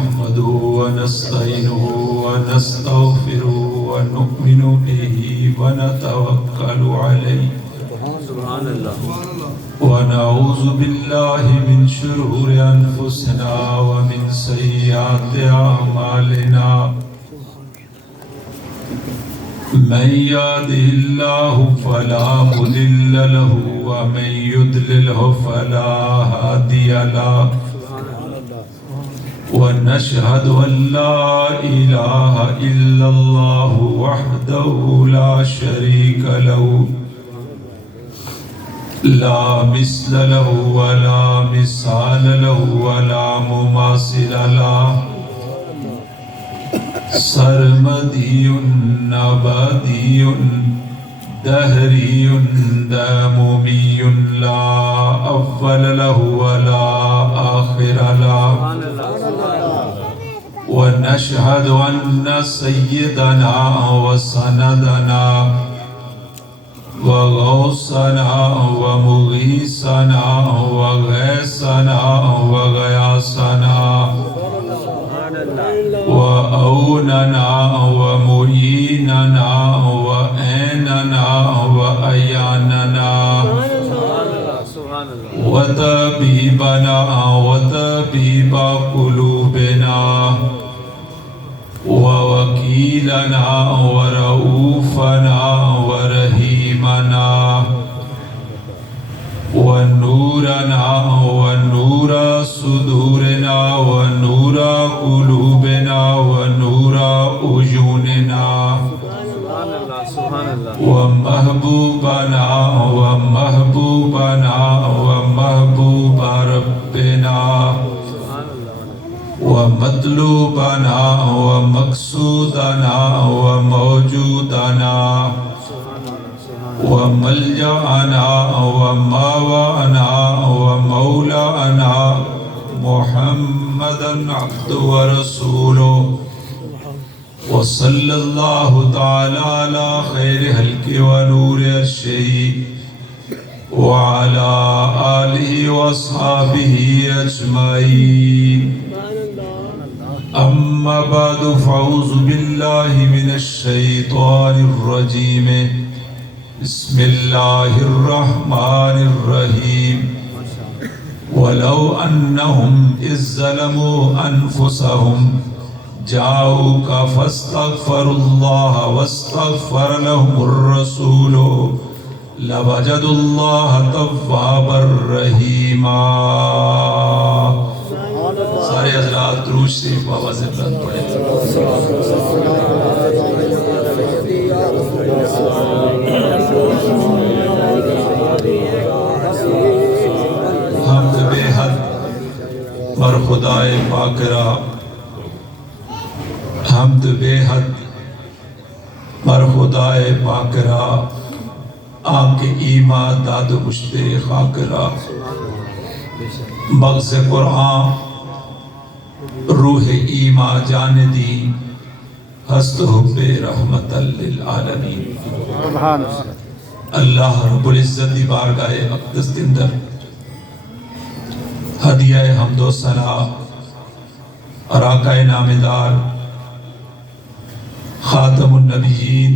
نحمده ونستعينه ونستغفره ونؤمن به ونتوكل عليه ونعوذ بالله من شرور أنفسنا ومن سيئات أعمالنا من يهده الله فلا مضل له ومن يضلله فلا هادي له ونشهد أن لا إله إلا الله وحده لا شريك له لا مثل له ولا مثال له ولا مماثل له سرمدي نبدي دهري دامومي لا أول له ولا آخر له ونشهد أن سيدنا وسندنا وغوثنا ومغيثنا وغيثنا وغياثنا وأوننا ومعيننا وأعيننا وأعياننا وطبيبنا وطبيب قلوبنا ووكيلنا ورؤوفنا ورحيمنا ونورنا ونور صدورنا ونور قلوبنا ونور عيوننا ومحبوبنا ومحبوبنا ومحبوب ربنا ومطلوبنا ومقصودنا وموجودنا وملجأنا وماوانا ومولانا محمدا عبده ورسوله وصلى الله تعالى على خير خلق ونور الشيء وعلى آله وأصحابه أجمعين أما بعد فأعوذ بالله من الشيطان الرجيم بسم الله الرحمن الرحيم ولو أنهم إذ ظلموا أنفسهم جاءوك فاستغفروا الله واستغفر لهم الرسول لوجدوا الله توابا رحيما. سارے حضرات درود شریف بابا سے بلند پڑھیں. حمد بے حد بر خدائے پاک را، حمد بے حد بر خدائے پاک را، آنکھ ایمان داد مشت خاک را. مغز قرآن روح ایمان جان دی، ہست حب رحمت للعالمین. اللہ رب العزت دی بارگاہ اقدس اندر ہدیہ حمد و ثنا عراقہ نامدار خاتم النبیین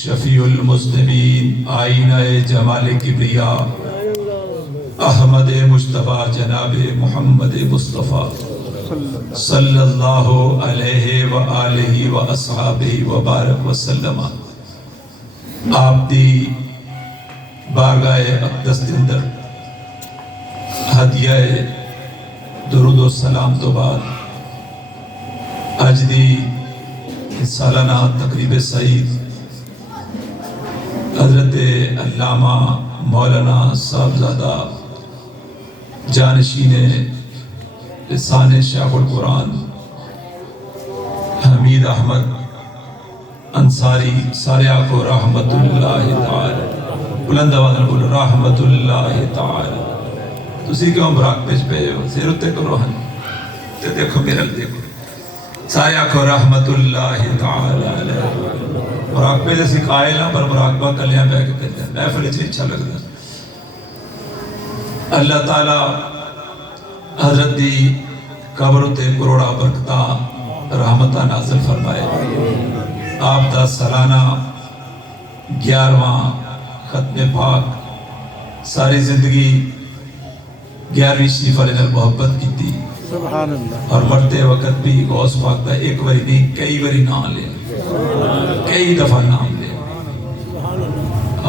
شفیع المذنبین آئینہ جمال کبریا احمد مجتبیٰ جناب محمد مصطفیٰ صلی اللہ علیہ وآلہ وآصحابہ وبارک وسلم. آپ دی بارگاہ اقدس اندر ہدیہ درود و سلام تو بعد اج دی سالانہ تقریب سعید حضرت علامہ مولانا صاحبزادہ جانشین لسان شیخ القرآن حمید احمد انصاری سارے آقو رحمت اللہ تعالی بلند آواز میں بولو رحمت اللہ تعالی. تسی کیوں مراقبے پہ ہو؟ سیر اتے کرو ہن تے دیکھو میرا دیکھو سارے آقو رحمت اللہ تعالی علیہ. مراقبے جیسی قائل ہیں پر مراقبہ کلیاں بہ کے کہتے ہیں محفل سے اچھا لگتا ہے. اللہ تعالی حضرت دی قبر تے کروڑا برکتاں رحمتہ نازل فرمائے. آپ دا سالانہ 11واں ختم پاک ساری زندگی 11ویں شریف والے نال محبت کی تھی سبحان اللہ. اور مرتے وقت بھی غوث پاک دا ایک باری نہیں کئی باری نام لے, کئی دفعہ نام لے.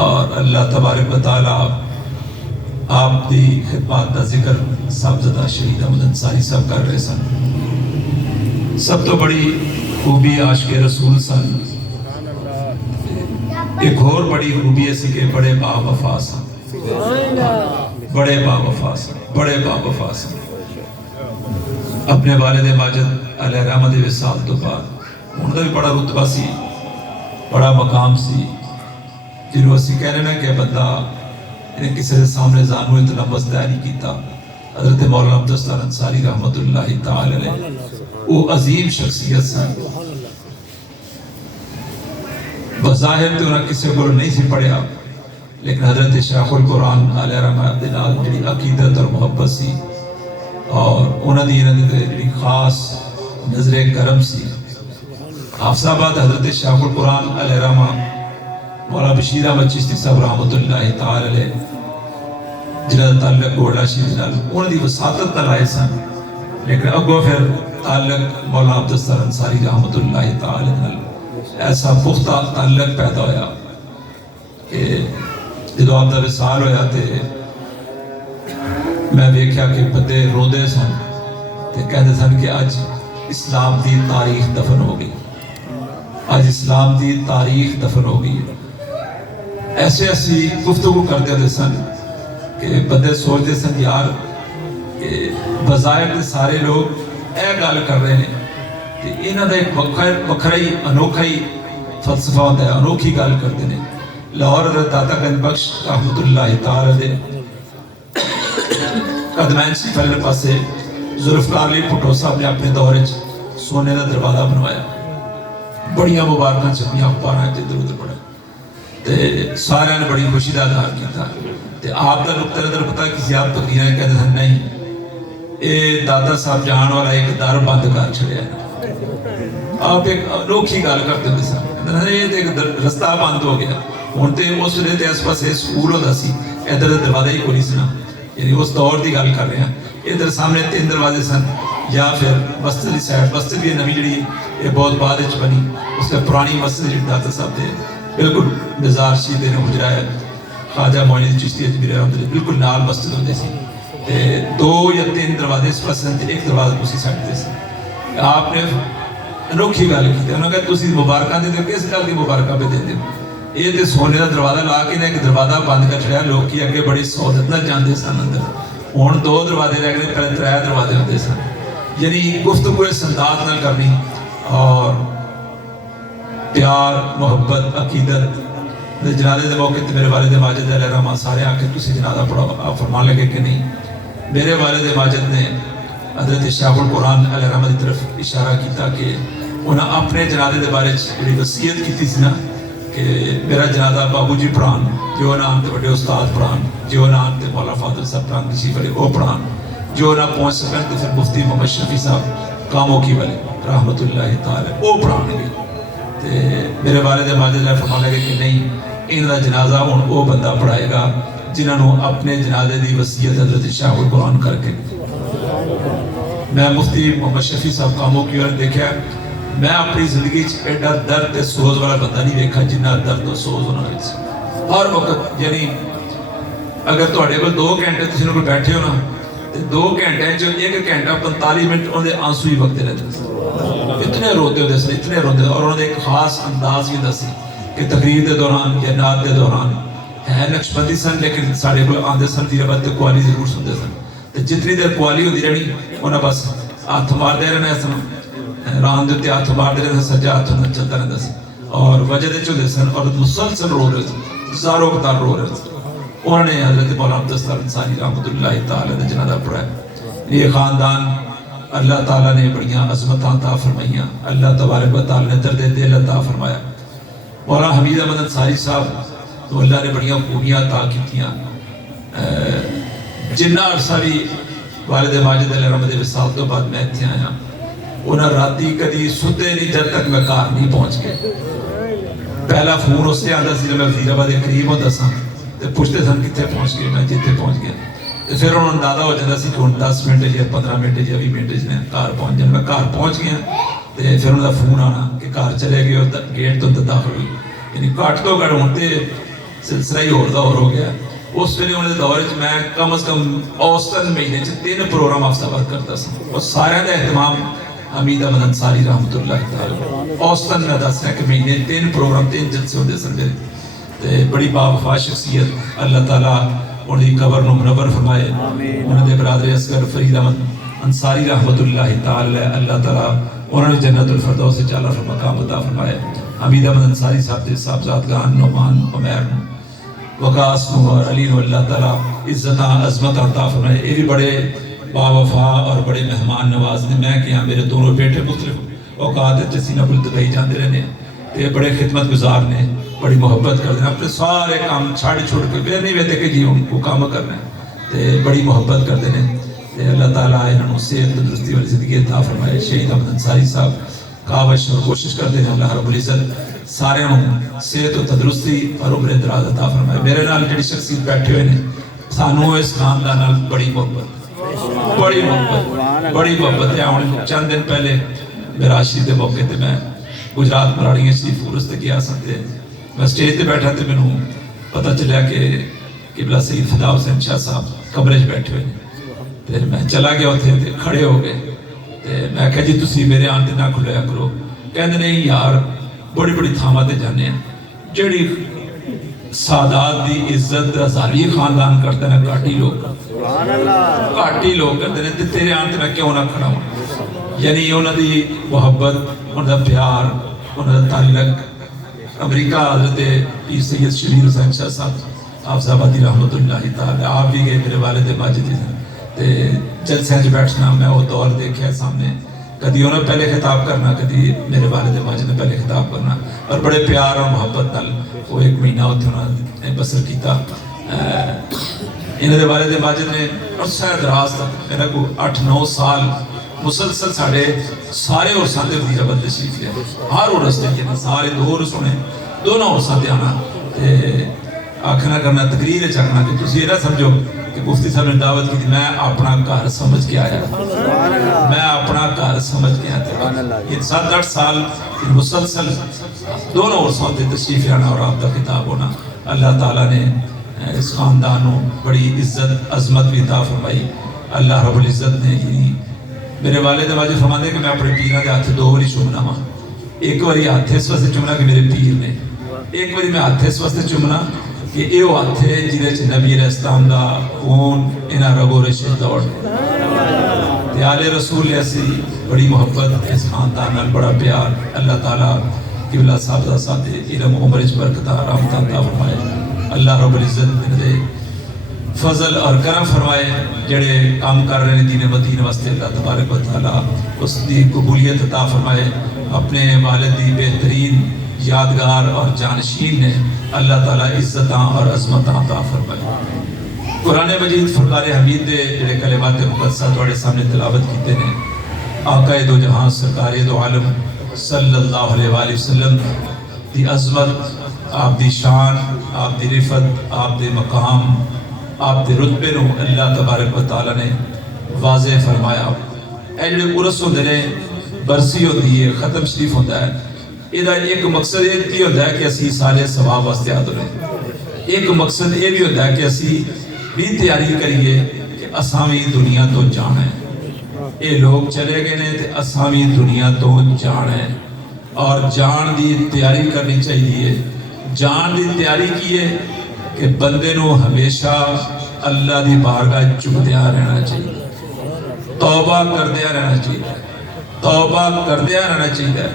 اور اللہ تبارک و تعالیٰ آپ دی خدمات دا ذکر صاحبزادہ شہید احمد انصاری صاحب کر رہے سن. سب تو بڑی خوبی عاشق رسول سن. ایک اور بڑی خوبی ایسی کہ بڑے با وفا سن, بڑے با وفا سن, بڑے با وفا سن. اپنے والد ماجد علیہ رحمت وصال تو بعد ان کا بھی بڑا رتبہ سی, بڑا مقام سی, جنہوں اسی کہنے نا کہ بندہ انہیں کسی کے سامنے زانو اتنا مزدہ نہیں کیتا. حضرت مولانا عبدالستار انصاری رحمت اللہ تعالی علیہ وہ عظیم شخصیت سن. بظاہر تو انہیں کسی کو نہیں سی پڑھیا, لیکن حضرت شیخ القرآن علیہ رحمت دلال جڑی عقیدت اور محبت سی اور انہوں نے جڑی خاص نظر کرم سی. حافظ آباد حضرت شیخ القرآن علیہ رحمت مولانا بشیر احمد چشتی صاحب رحمت اللہ تعالی علیہ جنہاں دا تعلق گوڑا شریف نال انہوں دی وساطت نال آئے سن, لیکن اگو پھر تعلق مولانا عبدالستار انصاری رحمت اللہ تعالی نال ایسا پختہ تعلق پیدا ہویا کہ جدو آپ دا وصال ہویا تے میں دیکھا کہ بندے روندے سن تے کہتے سن کہ آج اسلام دی تاریخ دفن ہو گئی, آج اسلام دی تاریخ دفن ہو گئی. ایسے ایسی گفتگو کرتے ہوتے سن کہ بندے سوچتے سن یار کہ بظاہر سارے لوگ اے گل کر رہے ہیں کہ انہاں دا ایک وکھرا ہی انوکھا ہی فلسفہ ہوتا ہے, انوکھی گل کرتے ہیں. لاہور حضرت داتا گنج بخش رحمت اللہ تعالی علیہ قدمین شریف والے پاسے ذوالفقار علی بھٹو صاحب نے اپنے دور سونے کا دروازہ بنوایا, بڑیاں مبارکاں چھپیاں اخباراں ادھر ادھر پڑھا تے سارے نے بڑی خوشی کا اظہار کیا. تے آپ کا نقطہ نظر پتا کسی آپ تقریریں کہتے ہیں نہیں اے دادا صاحب جان والا ایک در بند کر چھڑیا ہے. آپ ایک انوکھی گل کرتے ہوئے سن, یہ ایک رستہ بند ہو گیا. ہوں تو اس ویلے تے اس پاسے سکول ہوتا سی, ادھر دروازہ ہی کوئی نہیں سنا, یعنی اس دور کی گل کر رہے ہیں. ادھر سامنے 3 دروازے سن, یا پھر مسجد کی سائڈ, مسجد بھی نوی جڑی یہ بہت بعد بنی, اس میں پرانی مسجد جڑی داتا صاحب تھے بالکل نظار شیدے نے حجرا ہے خواجہ معین چشتی اجمیری رحمت اللہ بالکل نال مسجد ہوتے سی. 2 یا 3 دروازے اس پاس سن, ایک دروازہ دوسری سائڈ تے سی. آپ نے انوکھی گل کی, انہوں نے کہا تسی مبارکاں دے دو, کس گل دی مبارکاں پہ دے دو, یہ تے سونے کا دروازہ لا کے ایک دروازہ بند کر چھڑیا. لوگ کی اگے بڑی سہولت نہ جاندے سن اندر, ہوں 2 دروازے رہ گئے, پہلے 3 دروازے ہوتے سن. یعنی گفتگو سندات نہ کرنی اور پیار محبت عقیدت. جنازے دے موقع تے میرے والد ماجد علیہ رحمہ سارے آ کے تسی جنازہ پڑھو, آپ فرمان لگے کہ نہیں. میرے والد ماجد نے حضرت شیخ القرآن علیہ رحمہ کی طرف اشارہ کیتا کہ انہاں اپنے جنازے دے بارے جڑی وصیت کیتی سی نا کہ میرا جنازہ بابو جی پڑھان, جو نام تے بڑے استاد پڑھان, جو نام تے مولانا فاضل صاحب پڑھان کسی والے وہ پڑھان, جو نہ پہنچ سکن تو پھر مفتی محمد شفیع صاحب کاموں کی والے رحمت اللہ تعالی وہ پڑھان گے. تے میرے والد ماجد نے فرمان لگے کہ نہیں, ان کا جنازہ ہوں وہ بندہ پڑھائے گا جنہوں نے اپنے جنازے دی وصیت حضرت شیخ القرآن کر کے. میں مفتی محمد شفیع صاحب کاموں کی اور دیکھا, میں اپنی زندگی ایڈا درد تے سوز والا بندہ نہیں دیکھا جنہ درد و سوز ہونا ہے ہر وقت. یعنی اگر تھوڑے کو 2 گھنٹے تسی انہوں کو بیٹھے ہو نا, 2 گھنٹے جو 1 گھنٹہ 45 منٹ انہوں نے آنسو ہی وقت رہتے ہیں. اتنے روتے ہوتے سن, اتنے روتے, اور انہوں نے ایک خاص انداز بھی دسی کہ تقریر دے دوران یا نعت دے دوران ہے نقشبندی سن, لیکن ساڑھے کو آندے سن دی ربط تے قوالی ضرور سنتے سن. تے جتنی دیر قوالی ہوتی رہنی انہوں بس ہاتھ مار دے رہنا سن, ران دے تے ہاتھ مار دے رہنا, سجا ہاتھ نہ چلتا رہتا سن, اور وجہ دے چلے سن اور مسلسل رو رہے سن, زاروں قطار رو رہے سن. انہوں نے حضرت مولانا عبدالستار انصاری رحمت اللہ تعالی نے جنازہ پڑھایا. یہ خاندان اللہ تعالیٰ نے بڑیاں عظمتاں عطا فرمائیاں, اللہ تبارک و تعالیٰ نے درد دل عطا فرمایا. مولانا حمید احمد انصاری صاحب تو اللہ نے بڑیاں خوبیاں عطا کیتیاں. جنہ عرصہ بھی والد ماجد علیہ رحمت وصال تو بعد میں اتنے آیا, انہیں راتی کدی ستے نہیں جب تک میں گھر نہیں پہنچ گیا. پہلا فون اس سے آتا سی میں وزیر آباد کے قریب ہوتا سا تو پوچھتے سن کتنے پہنچ گئے, میں جتنے پہنچ گیا. پھر انہوں نے اندازہ ہو جاتا سی کہ ہوں 10 منٹ یا 15 منٹ یا 20 منٹ میں گھر پہنچ جانا. میں گھر پہنچ گیا تو پھر انہوں کا فون آنا کہ گھر چلے گئے اور گیٹ تو داخل ہوئی. یعنی گھٹ تو گھٹ ہوں تو سلسلہ ہی ہو گیا. اس ویلے انہوں نے دور میں کم از کم اوسطن مہینے 3 پروگرام ہفتہ وار کرتا سا اور سارے کا اہتمام حمید احمد انصاری رحمۃ اللہ تعالی. اوسطن میں دس رہا کہ مہینے 3 پروگرام 3 جلسے ہوتے سن میرے. تو بڑی باوفا شخصیت, اللہ تعالیٰ انہوں کی قبر نو منور فرمائے. انہوں نے برادر اصغر فرید احمد انصاری رحمۃ اللہ تعالی, اللہ تعالیٰ انہوں نے جنت الفردوس سے اعلیٰ مقام عطا فرمائے. حمید احمد انصاری صاحب کے صاحبزادگان نعمان عمیر وقاص اور علی نو اللہ تعالیٰ عزت عظمت عطا فرمائے. یہ بھی بڑے باوفا اور بڑے مہمان نواز نے. میں کیا میرے دونوں بیٹے مختلف اوقات سینہ بل دبئی جاتے رہنے تے بڑے خدمت گزار نے, بڑی محبت کرتے ہیں. اپنے سارے کام چھاڑ چھوڑ کے بے نہیں ویتے کہ جی ان کو کام کرنا ہے تے بڑی محبت کرتے ہیں. تے اللہ تعالیٰ انہوں نے صحت تندرستی والی زندگی عطا فرمائے. شہید احمد انصاری صاحب کاوش اور کوشش کرتے ہیں اللہ رب العزت سارے صحت و تندرستی اور عمر دراز عطا فرمائے. میرے نال جڑی شخصیت بیٹھے ہوئے ہیں سانوں اس خاندان بڑی محبت بڑی محبت ہے. ہوں چند دن پہلے میراشی کے موقع تے میں گجرات مراڑیاں شریف عرس تے گیا سا. میں سٹیج تے بیٹھا تے مینوں پتہ چلیا کہ قبلہ سید فدا حسین شاہ صاحب کمرے 'چ بیٹھے ہوئے تے میں چلا گیا اتنے تے کھڑے ہو گئے تے میں کہا جی تسی میرے آن تے نہ کھلیا کرو. کہندے نہیں یار بڑی بڑی تھاواں تے جانے ہیں جڑی سادات دی عزت ہزاری خاندان کرتے ہیں گھاٹی لوگ کرتے ہیں. تیرے آن تے میں کیوں نہ کھڑا ہوں. یعنی انہوں دی محبت, انہوں دا پیار, انہوں دا تعلق. امریکہ حضرت پیر سید شبیر حسین شاہ صاحب حافظ آبادی رحمۃ اللہ تعالی آپ بھی گئے, میرے والد ماجد تے جلسے بیٹھنا میں وہ دور دیکھا سامنے. کدی انہوں نے پہلے خطاب کرنا, کدی میرے والد ماجد نے پہلے خطاب کرنا, اور بڑے پیار اور محبت نال وہ 1 مہینہ ہوتے انہوں نے بسر کیتا. انہوں نے والد ماجد نے عرصہ دراز تک میرا کو 8-9 سال مسلسل سارے عرصاں دے وزیر آباد تشریف لیا. ہر عرص تے سارے 2 عرص ہونے, دونوں عرصاں تے آنا تے آکھنا کرنا تقریر چکنا کہ تسی یہ نہ سمجھو کہ مفتی صاحب نے دعوت کی. میں اپنا گھر سمجھ کے آیا, میں اپنا گھر سمجھ کے آیا. یہ 7-8 سال مسلسل دونوں عرصوں تے تشریف آنا اور آپ کا خطاب ہونا. اللہ تعالیٰ نے اس خاندان کو بڑی عزت عظمت بھی عطا فرمائی. اللہ رب العزت نے میرے والد واجب فرماتے ہیں کہ میں اپنے پیروں کے ہاتھ 2 باری چومنا وا. ایک باری ہاتھ اس واسطے چومنا کہ میرے پیر نے, ایک باری میں ہاتھ اس واسطے چومنا کہ یہ وہ ہاتھ ہے جہد نبی علیہ السلام دا خون انہاں رگو رشے دوڑ تے آل رسول ایسی بڑی محبت اس خاندان نال بڑا پیار. اللہ تعالیٰ قبلہ صاحب دا ساتھ علم عمر وچ برکت رحمت عطا فرمائے. اللہ رب العزت دے فضل اور کرم فرمائے. جڑے کام کر رہے ہیں دین مدین واسطے اللہ تبارک و تعالیٰ اس دی قبولیت عطا فرمائے. اپنے والد دی بہترین یادگار اور جانشین نے اللہ تعالیٰ عزتاں اور عظمتاں عطا فرمائے. قرآن مجید فرقان حمید دے جڑے کلمات مقدسہ تواڈے سامنے تلاوت کیتے ہیں, آقا دو جہاں سرکار دو عالم صلی اللہ علیہ وآلہ وسلم دی عظمت, آپ دی شان, آپ دی رفت, آپ دے مقام, آپ دے رتبے نو اللہ تبارک و تعالیٰ نے واضح فرمایا. اے جڑے عرس ہوندے نے, برسی ہوندی ہے, ختم شریف ہوندا ہے, یہ ایک مقصد یہ ہوتا ہے کہ اسی سارے ثواب واسطے حاضر ہیں. ایک مقصد یہ بھی ہوتا ہے کہ اسی بھی تیاری کریے کہ اساں بھی دنیا تو جانا ہے. یہ لوگ چلے گئے نے تے اساں بھی دنیا تو جانا ہے, اور جان دی تیاری کرنی چاہیے. جان دی تیاری کی ہے کہ بندے نو ہمیشہ اللہ دی بارگاہ چکدیا رہنا چاہیے, توبہ کردیا رہنا چاہیے, توبہ کردیا رہنا چاہیے.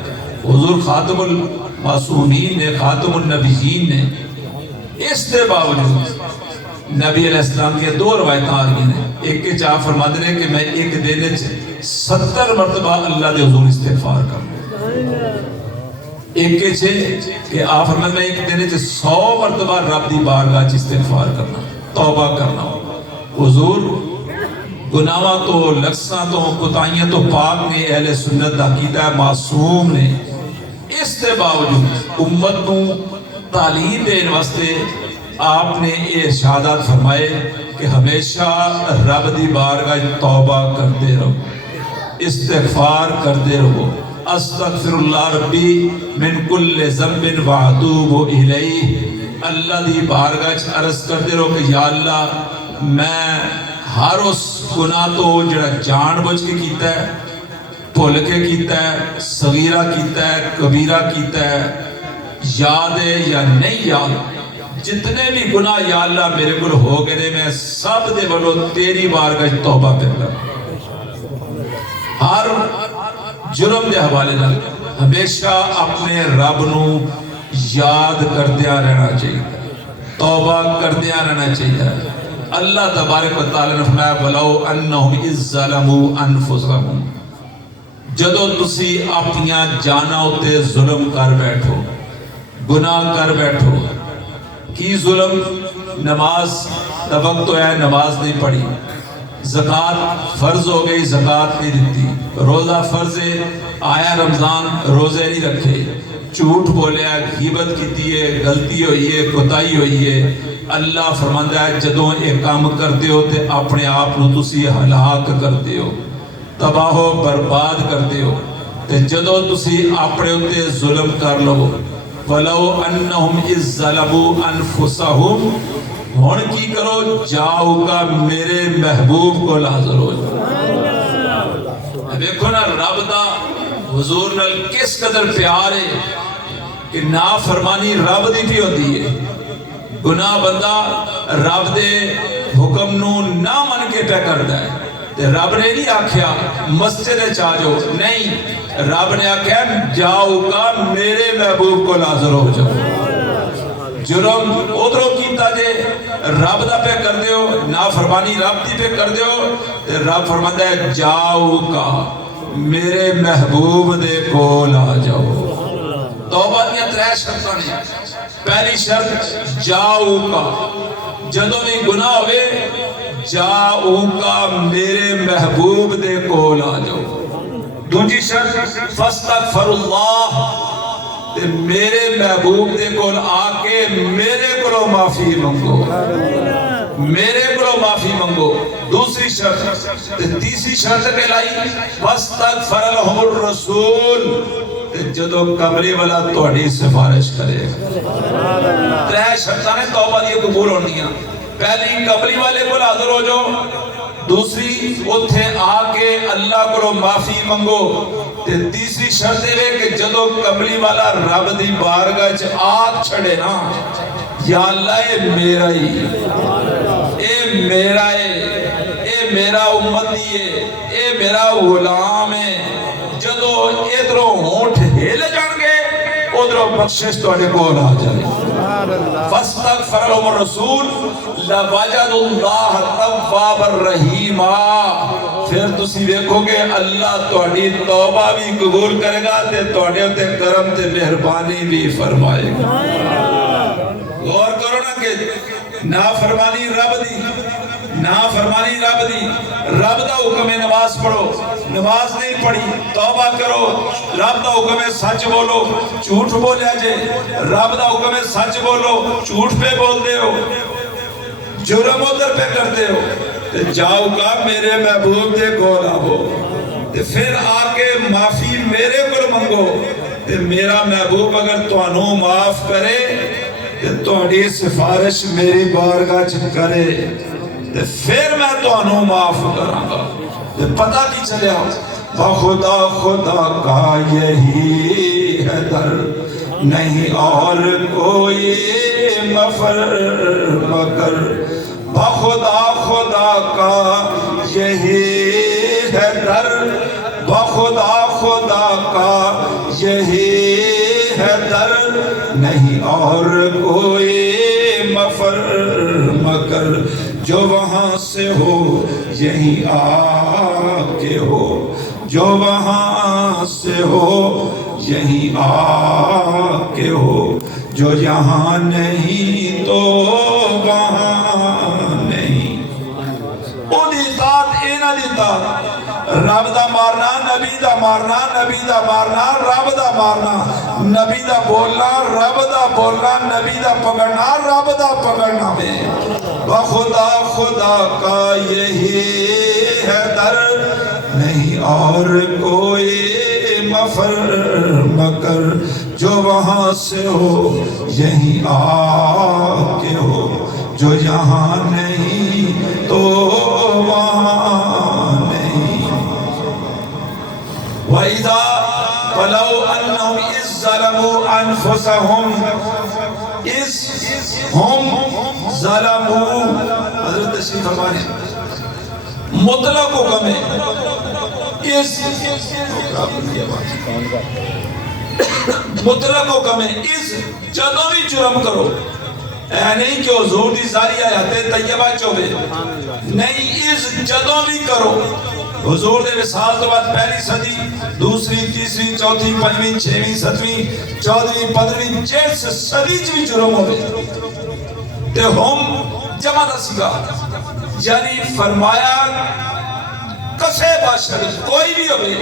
حضور خاتم المعصومین نے, خاتم النبیین نے, اس کے باوجود نبی علیہ السلام کی 2 روایتیں آ رہی ہیں. ایک کے چاہ فرماتے ہیں کہ میں ایک دن 70 مرتبہ اللہ دے حضور استغفار کروں. ایک کے چھے کہ آپ فرماتے ہیں ایک دن 100 مرتبہ رب دی بارگاہ استغفار کرنا, توبہ کرنا. حضور گناہاں تو لکساں تو کوتاہیاں تو پاک نے اہل سنت دا عقیدہ ہے معصوم نے. اس دے باوجود امت نو تعلیم دین واسطے آپ نے یہ ارشادات فرمائے کہ ہمیشہ رب دی بارگاہ توبہ کرتے رہو، استغفار کرتے رہو. استغفر اللہ ربی من کل ذنب واتوب الیہ. اللہ دی بارگاہ عرض کرتے رہو کہ یا اللہ میں ہر اس گناہ تو جڑا جان بوجھ کے کیتا ہے، بھول کے کیتا ہے، صغیرہ کیتا ہے، کبیرہ کیتا ہے، یاد ہے یا نہیں یاد، جتنے بھی گناہ یا اللہ میرے کو ہو گئے میں سب دے بولو تیری بارگاہ توبہ کرتا. ہر جرم دے حوالے نہ ہمیشہ اپنے رب نو یاد کردیا رہنا چاہیے، توبہ کردیا رہنا چاہیے. اللہ تبارک و تعالی نے فرمایا وَلَوْ أَنَّهُمْ إِذْ ظَلَمُوا أَنفُسَهُمْ. جدو تسی اپنیاں جانا ہوتے ظلم کر بیٹھو، گناہ کر بیٹھو. کی ظلم؟ نماز دا وقت تو ہے نماز نہیں پڑھی، زکوٰۃ فرض ہو گئی زکوٰۃ نہیں دیتی، روزہ فرض ہے آیا رمضان روزے نہیں رکھے، جھوٹ بولیا، غیبت کیتی ہے، غلطی ہوئی ہے، کوتاہی ہوئی ہے. اللہ فرماندا ہے جدوں یہ کام کرتے ہو تے اپنے آپ نو تسی ہلاک کرتے ہو، تباہ و برباد کرتے ہو. تے جدوں تسی اپنے اُتے ظلم کر لو وَلَوْ أَنَّهُمْ إِذْ ظَلَمُوا أَنفُسَهُمْ. ہون کی کرو جاؤ گا میرے محبوب کو حاضر ہو جاؤ. دیکھو نا رب دا حضور نال کس قدر پیار ہے کہ نافرمانی رب دی بھی ہوتی ہے. گناہ بندہ رب دے حکم نو نہ من کے پہ کرتا ہے. رب نے نہیں آکھیا مسجد چاہ جاؤ، نہیں، رب نے آکھیا جاؤ گا میرے محبوب کو حاضر ہو جاؤ. جرم ادھروں کیتا جے رب دا پہ کر دیو، نافرمانی رب دی پہ کر دیو، رب فرماتا ہے جاؤ گا میرے محبوب دے کول آ جاؤ. توبہ دیا 3 شرطاں نے. پہلی شرط جاؤ گا، جدوں بھی گناہ ہوئے جاؤ گا میرے محبوب دے کول آ جاؤ. دوسری شرط فاستغفر اللہ، میرے محبوب دے کول آ کے میرے کولو معافی منگو، میرے کولو معافی منگو. دوسری شرط. تیسری شرط کہ لائی واستغفر لهم الرسول، جدو کمرے والا تہاڈی سفارش کرے. 3 شرطاں نے توبہ دی قبول ہونی. پہلی قبری والے کو حاضر ہو جاؤ، دوسری اتھے آ کے اللہ کو معافی منگو، تیسری شرط ہے کہ جدو قبری والا رب دی بارگاہ چ آگ چھڑے نا یا اللہ اے میرا ہی، اے میرا ہے، اے میرا امتی ہے، اے میرا غلام ہے. جدو ادھروں ہونٹ ہل جان گے ادھروں بخشش تواڈے کول آ جائے. فاستغفر لهم الرسول لوجد اللہ توابا رحیما. پھر تسی دیکھو گے اللہ تواڈی توبہ بھی قبول کرے گا تے تواڈے تے کرم تے مہربانی بھی فرمائے گا. غور کرو نا کہ نافرمانی رب دی، نافرمانی رب دی. رب دا حکم ہے نماز پڑھو، نماز نہیں پڑھی توبہ کرو. رب دا حکم ہے سچ بولو، جھوٹ بولیا جے. رب دا حکم ہے سچ بولو، جھوٹ پہ بول دے ہو، جرم ادھر پہ کرتے ہو. جاؤ گا میرے محبوب دے کول آو، پھر آ کے معافی میرے کول منگو. میرا محبوب اگر تانوں معاف کرے تہاڈی سفارش میری بارگاہ چ کرے پھر میں تانوں معاف کراں گا. پتہ کی چلیا بخدا خدا کا یہی ہے در، نہیں اور کوئی مفر مگر. بخدا خدا کا یہی ہے در، بخدا خدا کا یہی ہے در، نہیں اور کوئی مفر مگر. جو وہاں سے ہو یہیں آ کے ہو، جو وہاں سے ہو یہیں آ کے ہو، جو یہاں نہیں تو وہاں نہیں. اُنہی ذات ان رب دا مارنا نبی دا مارنا نبی دا مارنا رب دا مارنا نبی دا بولنا رب دا بولنا نبی دا پکڑنا رب دا پکڑنا میں بخدا خدا کا یہی ہے در نہیں اور کوئی مفر مکر جو وہاں سے ہو یہیں آ کے ہو جو یہاں نہیں تو وہاں نہیں وَإِذَا وَلَوْ أَنَّهُمْ إِذْ ظَلَمُوا أَنفُسَهُمْ إِذْ هُمْ ظَلَمُوا حضرت تشریف فرمانے مطلق حکم ہے اس مطلق حکم ہے اس جدوں بھی جرم کرو اے نہیں کہ حضور دی ساری آیاتیں طیبہ چوبے نہیں اس جدوں بھی کرو حضور دے وصال تو بعد پہلی صدی دوسری تیسری چوتھی پنجویں چھویں ستویں چودہویں پندرہویں جیٹ سے صدی بھی جرم ہوئے تے ہم جمع دا سیگا یعنی فرمایا کسے باشر کوئی بھی ہوئے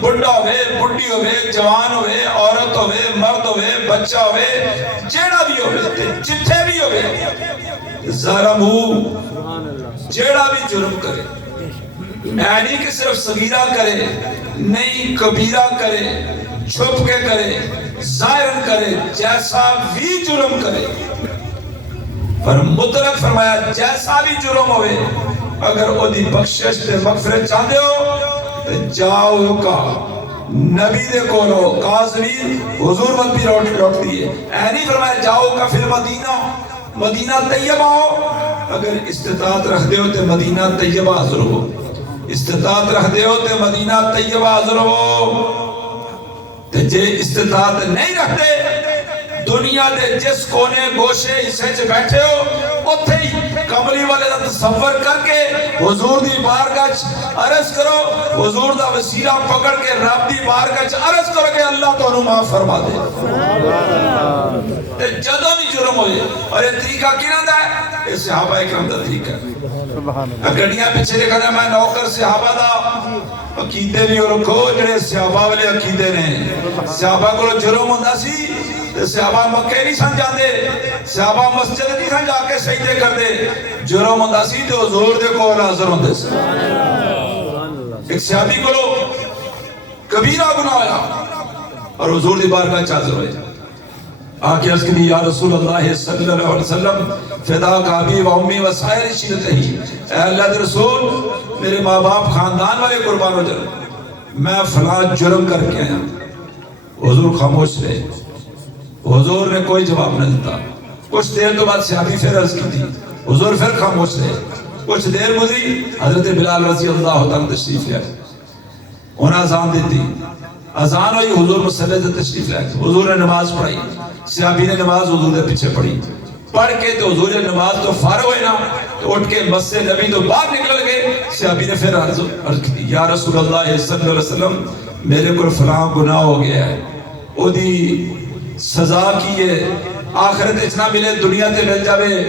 بڑھا ہوئے بڑھی ہوئے جوان ہوئے عورت ہوئے مرد ہوئے بچہ ہوئے جیڑا بھی ہوئے جتھے بھی ہوئے ظلمو جیڑا بھی جرم کرے یعنی کہ صرف صغیرہ کرے نہیں کبیرہ کرے چھپ کے کرے ظاہر کرے جیسا بھی جرم کرے پر مطلق فرمایا جیسا بھی جرم ہوئے اگر او دی بخشش تے مغفرت چاہتے ہو تو جاؤ کا نبی دے کولو قاضمین حضور مت بھی لوٹ دیئے نہیں فرمایا جاؤ کا پھر مدینہ طیبہ ہو اگر استطاعت رکھ دے ہو تو مدینہ طیبہ حضر ہو استطاعت رکھ دے ہو تو مدینہ طیبہ حضر ہو تو جے استطاعت نہیں رکھ دے دنیا دے جس کونے گوشے حصے چ بیٹھے ہو اتھے ہی کملی والے دا تصور کر کے حضور دی بارگاہ عرض کرو حضور دا وسیلہ پکڑ کے رب دی بارگاہ عرض کرو کہ اللہ تو انہوں معاف فرما دے جدوں بھی جرم ہوئے اور یہ طریقہ کی نہ ہے یہ صحابہ اکرام دا طریقہ ہے گھڑیاں پیچھے دیکھا تھا میں نوکر صحابہ دا عقیدے بھی رکھو جڑے صحابہ والے عقیدے نے صحابہ کو جرم ہوندہ سی صحابہ مکہ نہیں سن جاندے صحابہ مسجد نہیں سن جا کے سجدے کر دے جرم ہوندہ سی تو حضور دے کو حاضر ہوندے سی ایک صحابی کو کبیرہ گناہ ہویا اور حضور دی بارگاہ حاضر ہوئے آکے عرض کی یا رسول اللہ صلی اللہ علیہ وسلم فدا کا ابی و امی و سائر شیرت ہی اے اللہ دے رسول میرے ماں باپ خاندان والے قربان ہو جائے میں فلاں جرم کر کے آیا حضور خاموش رہے حضور نے کوئی جواب نہ دیتا کچھ دیر تو بعد صحابی پھر عرض کی تھی حضور پھر خاموش رہے کچھ دیر گزری حضرت بلال رضی اللہ تعالیٰ تشریف لے انہیں اذان دیتی اذان ہوئی حضور مصلی سے تشریف لے حضور نے نماز پڑھائی صحابی نے نماز حضور نے پیچھے پڑھی پڑھ کے تو حضور نے نماز تو فارغ ہوئے نا تو اٹھ کے مسجد نبی تو باہر نکل گئے صحابی نے پھر عرض کی یا رسول اللہ صلی اللہ علیہ وسلم میرے کو فلاں گناہ ہو گیا ہے او دی سزا کی ہے آخرت اتنا ملے دنیا تے مل جاوے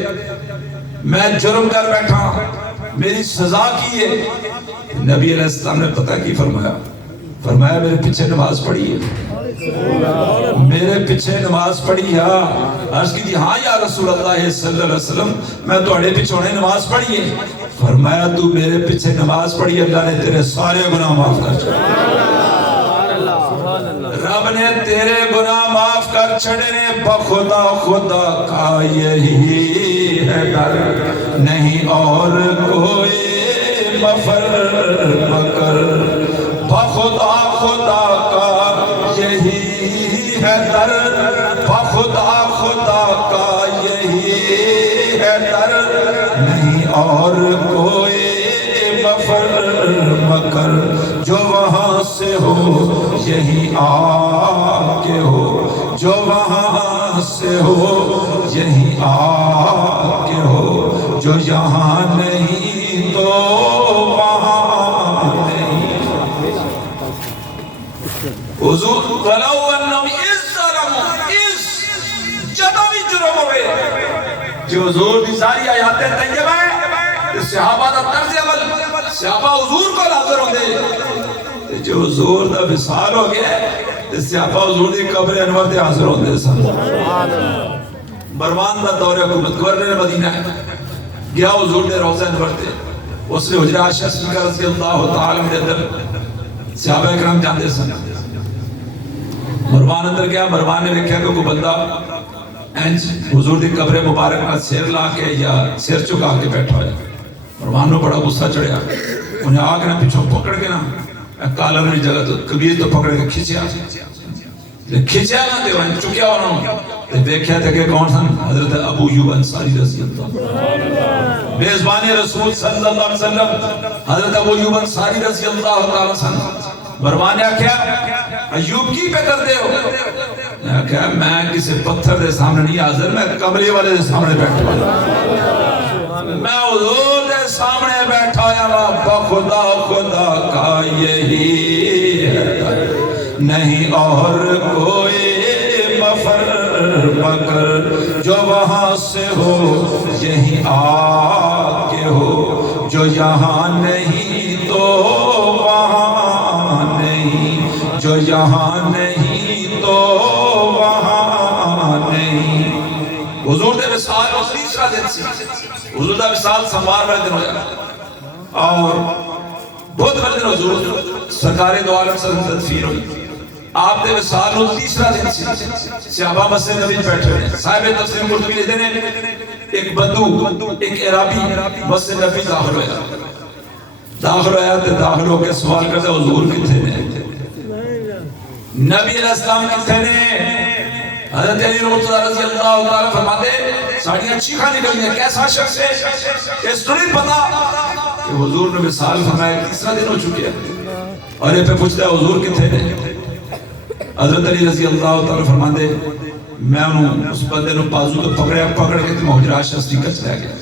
میں جرم کر بیٹھا میری سزا کی ہے نبی علیہ السلام نے پتہ کی فرمایا میرے پیچھے نماز پڑھی ہے میرے پیچھے نماز پڑھی ہے عرض کی جی ہاں یا رسول اللہ صلی اللہ علیہ وسلم میں تو اڑے پیچھوڑے نماز پڑھی ہے فرمایا تو میرے پیچھے نماز پڑھی ہے اللہ نے تیرے سارے گناہ معاف کر چھوڑے رب نے تیرے گناہ معاف کر چھڑنے بخدا خدا کا یہی ہے ڈر نہیں اور کوئی مفر مکر بخدا خدا کا یہی ہے در بخدا خدا کا یہی ہے در نہیں اور کوئی مفر مکر جو وہاں سے ہو یہی آ کے ہو جو وہاں سے ہو یہی آ کے ہو جو یہاں نہیں تو وہاں نہیں حضور وَلَوْ أَنَّهُمْ إِذْ ظَلَمُوا إِذْ جدوں بھی جرم ہوئے جو حضور دی ساری آیاتیں طیبہ ہیں صحابہ دا طرز عمل صحابہ حضور کو حاضر ہوندے تے جو حضور دا وصال ہو گیا تے صحابہ حضور دی قبر انور تے حاضر ہوندے سن مروان دا دور حکومت گورنر مدینہ گیا حضور دے روضہ انور تے اس نے حجرہ عائشہ صدیقہ رضی اللہ تعالی عنہ دے اندر صحابہ کرام جاندے سن مروان اندر گیا مروان نے دیکھا کہ کوئی بندہ حضور دی قبر مبارک میں سیر لا کے یا سیر چکا کے بیٹھا ہے مروان نے بڑا غصہ چڑھیا انہیں آگ نہ پیچھوں پکڑ کے نا کالر میں جگہ تو کبیر تو پکڑ کے کھچیا نہ دے وہاں چکیا انہوں نے دیکھا تھا کہ کون سن حضرت ابو ایوب انصاری رضی اللہ میزبانی رسول صلی اللہ علیہ وسلم حضرت ابو ایوب انصاری رضی اللہ تعالیٰ سن مروان نے کیا ایوب کی پہ کر دے ہو کہ میں کسی پتھر دے سامنے نہیں حاضر میں کمرے والے دے سامنے بیٹھا میں حضور دے سامنے بیٹھا یا خدا خدا کا یہی ہے نہیں اور کوئی مفر مگر جو وہاں سے ہو یہی آگے ہو جو یہاں نہیں تو وہاں نہیں جو یہاں نہیں تو وہاں نہیں حضور دے وصال اور تیسرا دن سی حضور دا وصال سموار والے دن ہو جائے اور بہت بڑے دن حضور سرکار دو عالم صلی اللہ علیہ وسلم تدفین ہوئی آپ دے وصال اور تیسرا دن سی صحابہ مسجد نبی بیٹھے ہوئے صاحب تفسیر قرطبی لکھتے ہیں ایک بدو ایک عرابی مسجد نبی داخل ہویا تے داخل ہو کے سوال کرتے حضور کتنے نے نبی علیہ السلام کتنے نے حضرت علی رضی اللہ تعالیٰ فرماتے ساڑھی اچھی کھانی کریں گے کیسا شخص ہے کہ اس نہیں پتا کہ حضور نے وصال فرمایا تیسرا دن ہو چکے اور یہ پہ پوچھتا ہے حضور کتنے نے حضرت علی رضی اللہ تعالیٰ فرماتے میں انہوں اس بندے نے بازو تو پکڑ کے تم حجرہ عائشہ صدیقہ چلے گیا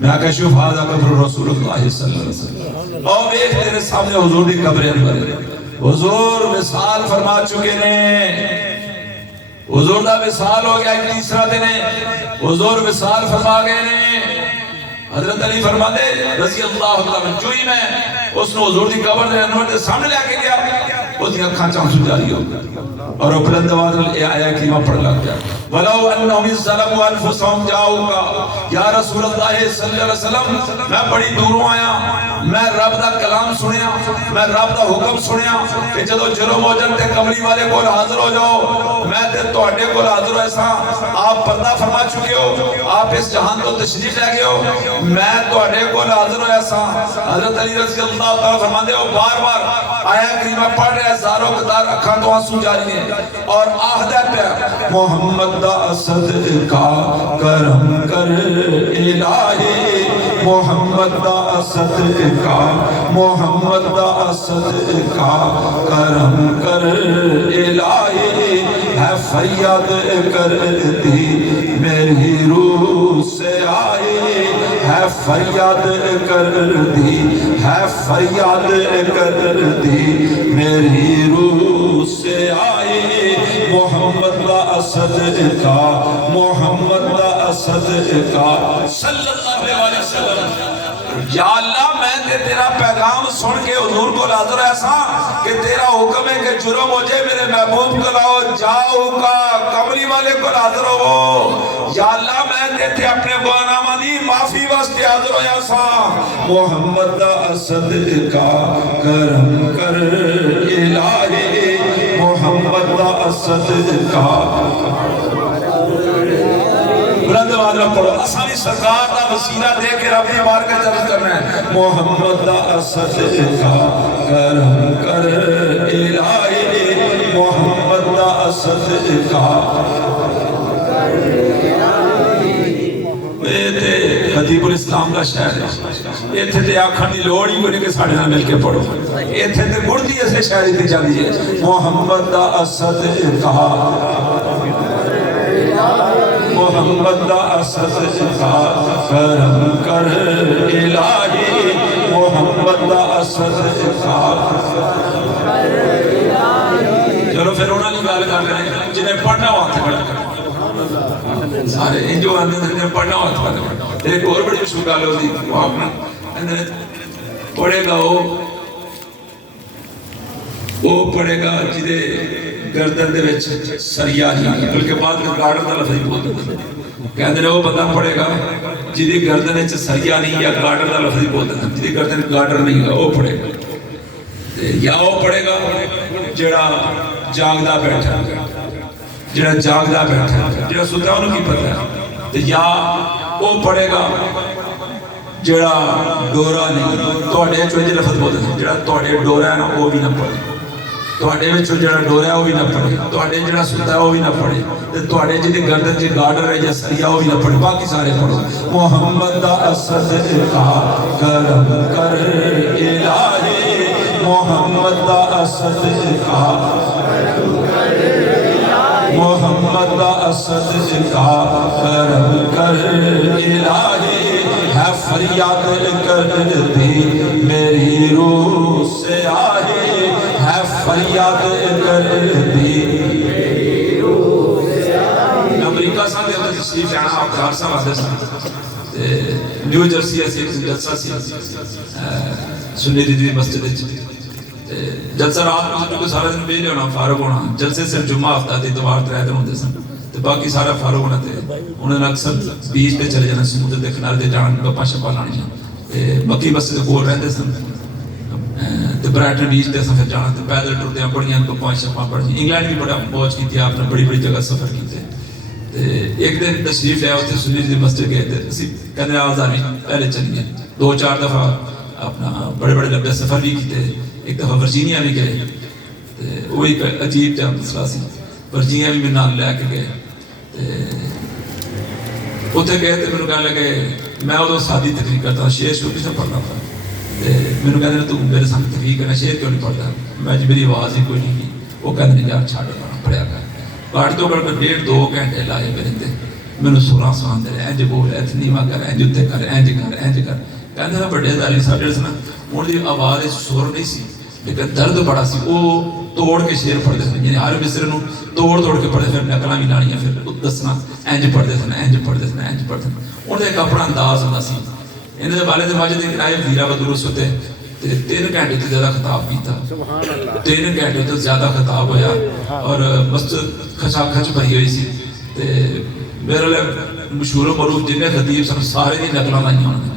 میں آقا شوف حاضر قبر رسول اللہ صلی اللہ علیہ وسلم اور ایک تیرے سامنے حضور دی قبر انور حضور وصال فرما چکے نے حضور دا وصال ہو گیا تیسرا دن ہے حضور وصال فرما گئے نے حضرت علی فرما دے رضی اللہ عنہ جو ہی میں اس نے حضور دی قبر دے انور دے سامنے لے کے گیا اس دی اکھاں چانسو جاری ہو اور وہ بلند آواز میں آیا کلمہ پڑھ لگ گیا وَلَوْ أَنَّهُمْ الظَّلَمُوا أَنفُسَهُمْ جَاءُوكَ یا رسول اللہ صلی اللہ علیہ وسلم میں بڑی دوروں آیا میں رب دا کلام سنیا میں رب دا حکم سنیا کہ جدو جرم ہو جاتے کمری والے کو حاضر ہو جاؤ میں تے توڑے کو حاضر ہو ایسا آپ پردہ فرما چکے ہو آپ اس جہان تو تشریف لے گئے ہو میں توڑے کو حاضر ہو ایسا حضرت علی رضی اللہ تعالیٰ فرما دے ہو بار بار آیا کریمہ پڑھ رہے ہزاروں قدار اکھاں تو آنسو جاری ہیں اور آہدہ پہ محمد دا صدقہ کرم کر الہی محمد دا صدقہ محمد دا صدقہ کرم کر الہی ہے فریاد کر دی میری روح سے آئی ہے فریاد کر دی ہے فریاد کر دی میری روح سے آئی محمد دا صدقہ محمد دا صدقہ صلی اللہ علیہ وسلم یا اللہ میں نے تیرا پیغام سن کے حضور کو حاضر ایسا کہ تیرا حکم ہے کہ جرم ہو جائے میرے محبوب کو لاؤ جاؤ کا کمری والے کو حاضر ہو یا اللہ میں نے اپنے گناہوں دی معافی واسطے حاضر ہو ایسا محمد دا صدقہ کرم کر الہی محمد دا صدقہ بلند آواز میں پڑھو اسانی سرکار دا وسیلہ دے کے رب دی بار کے جلد کرنا ہے محمد دا صدقہ کرم کر الہی محمد دا صدقہ خطیب الاسلام کا شہر ہے یہ تھے تے آکھن دی لوڑ ہی کوئی کہ ساڑھے نہ مل کے پڑھو یہ تھے تے گردی ایسے شہری تھی جاندی ہے محمد دا صدقہ محمد دا صدقہ کرم کر الہی محمد دا صدقہ چلو پھر انہوں نے گال کر رہے ہیں جنہیں پڑھنا ہوا تھا سارے ان جو آنے جنہیں پڑھنا ہوا تھا ایک اور بڑی مشہور گال ہوتی وہ آپ نے پڑھے گا وہ پڑھے گا جدے گردن دے وچ سریا نہیں، بلکہ بعد میں گارڈر دا لفظ ہی بولتے ہیں، کہتے ہیں وہ بندہ پڑھے گا جدی گردن وچ سریا نہیں یا گارڈر دا لفظ ہی بولتے ہیں، جدی گردن گارڈر نہیں گا وہ پڑھے گا، یا وہ پڑھے گا جڑا جاگدا بیٹھا، جڑا جاگدا بیٹھا، جڑا ستا انہوں کی پتہ ہے، یا وہ پڑھے گا جڑا ڈورا نہیں، توڑے چوئے جی لفظ بولتے ہیں، جڑا توڑے ڈورا ہے نا وہ بھی نہ پڑھے، توڑے وچوں جڑا ڈورا ہے وہ بھی نہ پڑھے، توڑے جڑا ستا ہے وہ بھی نہ پڑھے، توڑے جی گردن جی گارڈر ہے یا سریا وہ بھی نہ پڑھے، باقی سارے پڑھو۔ محمد اسد کا کرم کر الہی، محمد اسد کا محمد اسد کا کرم کر الہی، ہے فریاد کرتی میری روح سے آہی، ہے فریاد کرتی میری روح سے آہی۔ امریکہ ساتھ ہے ہوتا تشریف جانا آپ دار صاحب آتے ساتھ نیو جرسی ایسی جلسہ سی سنی دیدوی مسجد جلسہ رات میں جو سارا دن بیلے ہونا فارغ ہونا، جلسے صرف جمعہ ہفتہ تھی دوار ترہ دن ہوتے سن، تو باقی سارا فارغ ہونا تھے، انہوں نے اکثر بیچ پہ چلے جانا، سمودر دے کنارے دے جان گپا شپا لانی جانا، مکی مسجد کول رہتے سن، تو برائٹن بیچ پہ سفر جانا، تو پیدل ٹرتے ہیں بڑیاں گپا شپا پڑھنی، انگلینڈ بھی بڑا موج کی تھی، آپ نے بڑی بڑی جگہ سفر کی تھے۔ ایک دن تشریف ہے ہوتے سنی دی مسجد گئے تھے، اسی کہنے آزاری پہلے چلیے، 2-4 دفعہ اپنا بڑے بڑے لمبے سفر بھی کی تھے، ایک دفعہ ورجینیا بھی گئے، وہ ایک عجیب جہاں مسئلہ سی، ورجینیا بھی میں نام لے کے گئے، اتنے گئے تو میں نے کہنے لگے، میں ادھر سادی تقریر کرتا ہوں، شعر شروع سے پڑھنا تھا، میں نے کہنے لگے تو میرے سامنے تقریر کرنا شعر کیوں نہیں پڑھتا، میں جی میری آواز ہی کوئی نہیں کی، وہ کہنے لگے یار چھاڑے پڑھیا کر، گاڑ تو بڑھ کر 1.5-2 گھنٹے لائے میرے دے، میں نے سوراں سان دے اینج بول اتنیما کر اینج اتنے کر اینج کر اینج کر، کہنے لگے بڑے داری ساڑھے سنا، ان کی آواز سور نہیں سی، لیکن درد بڑا سی، وہ توڑ کے شعر پڑھتے تھے، یعنی ہر مصرے نو توڑ کے پڑھتے تھے، اپنے نقلہ بھی لانیاں پھر دسنا اینج پڑھتے تھے اینج پڑھتے تھے اینج پڑھتے تھے، انہوں نے ایک اپنا انداز ہونا سی، انہوں نے والد ماجد ایک آئے ویرہ و دروس ہوتے 3 گھنٹے سے زیادہ خطاب کی تھا، 3 گھنٹے سے زیادہ خطاب ہویا اور مسجد کھچا کھچ بھری ہوئی سی، میرے لئے مشہور و معروف جنہیں خطیب سن سارے دی نقلہ نہیں ہونے،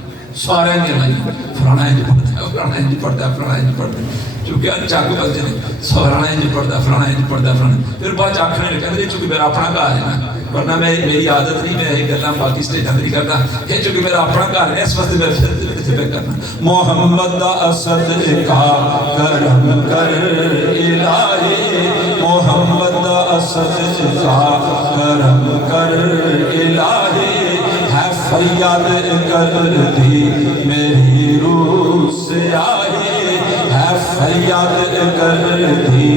سارے دی نہیں، فلانا انج پڑھتا ہے، فلانا انج پڑھتا ہے، فلانا انج پڑھتا ہے، چونکہ چاکو بلتے ہیں، فلانا انج پڑھتا ہے، فلانا انج پڑھتا ہے، فلانا، پھر بعد چاکھنے لگے کہتے ہیں چونکہ میرا اپنا گھر ہے نا، ورنہ میری عادت نہیں، میں ایک گلنا باقی سٹیج نہیں کرتا، یہ چونکہ میرا اپنا گھر ہے، اس وقت میں پھر کرنا۔ محمد اسد کا کرم کر الہی، محمد اسد کا کرم کر الہی، ہے فریاد کرتی میری روح سے آہی، ہے فریاد کرتی،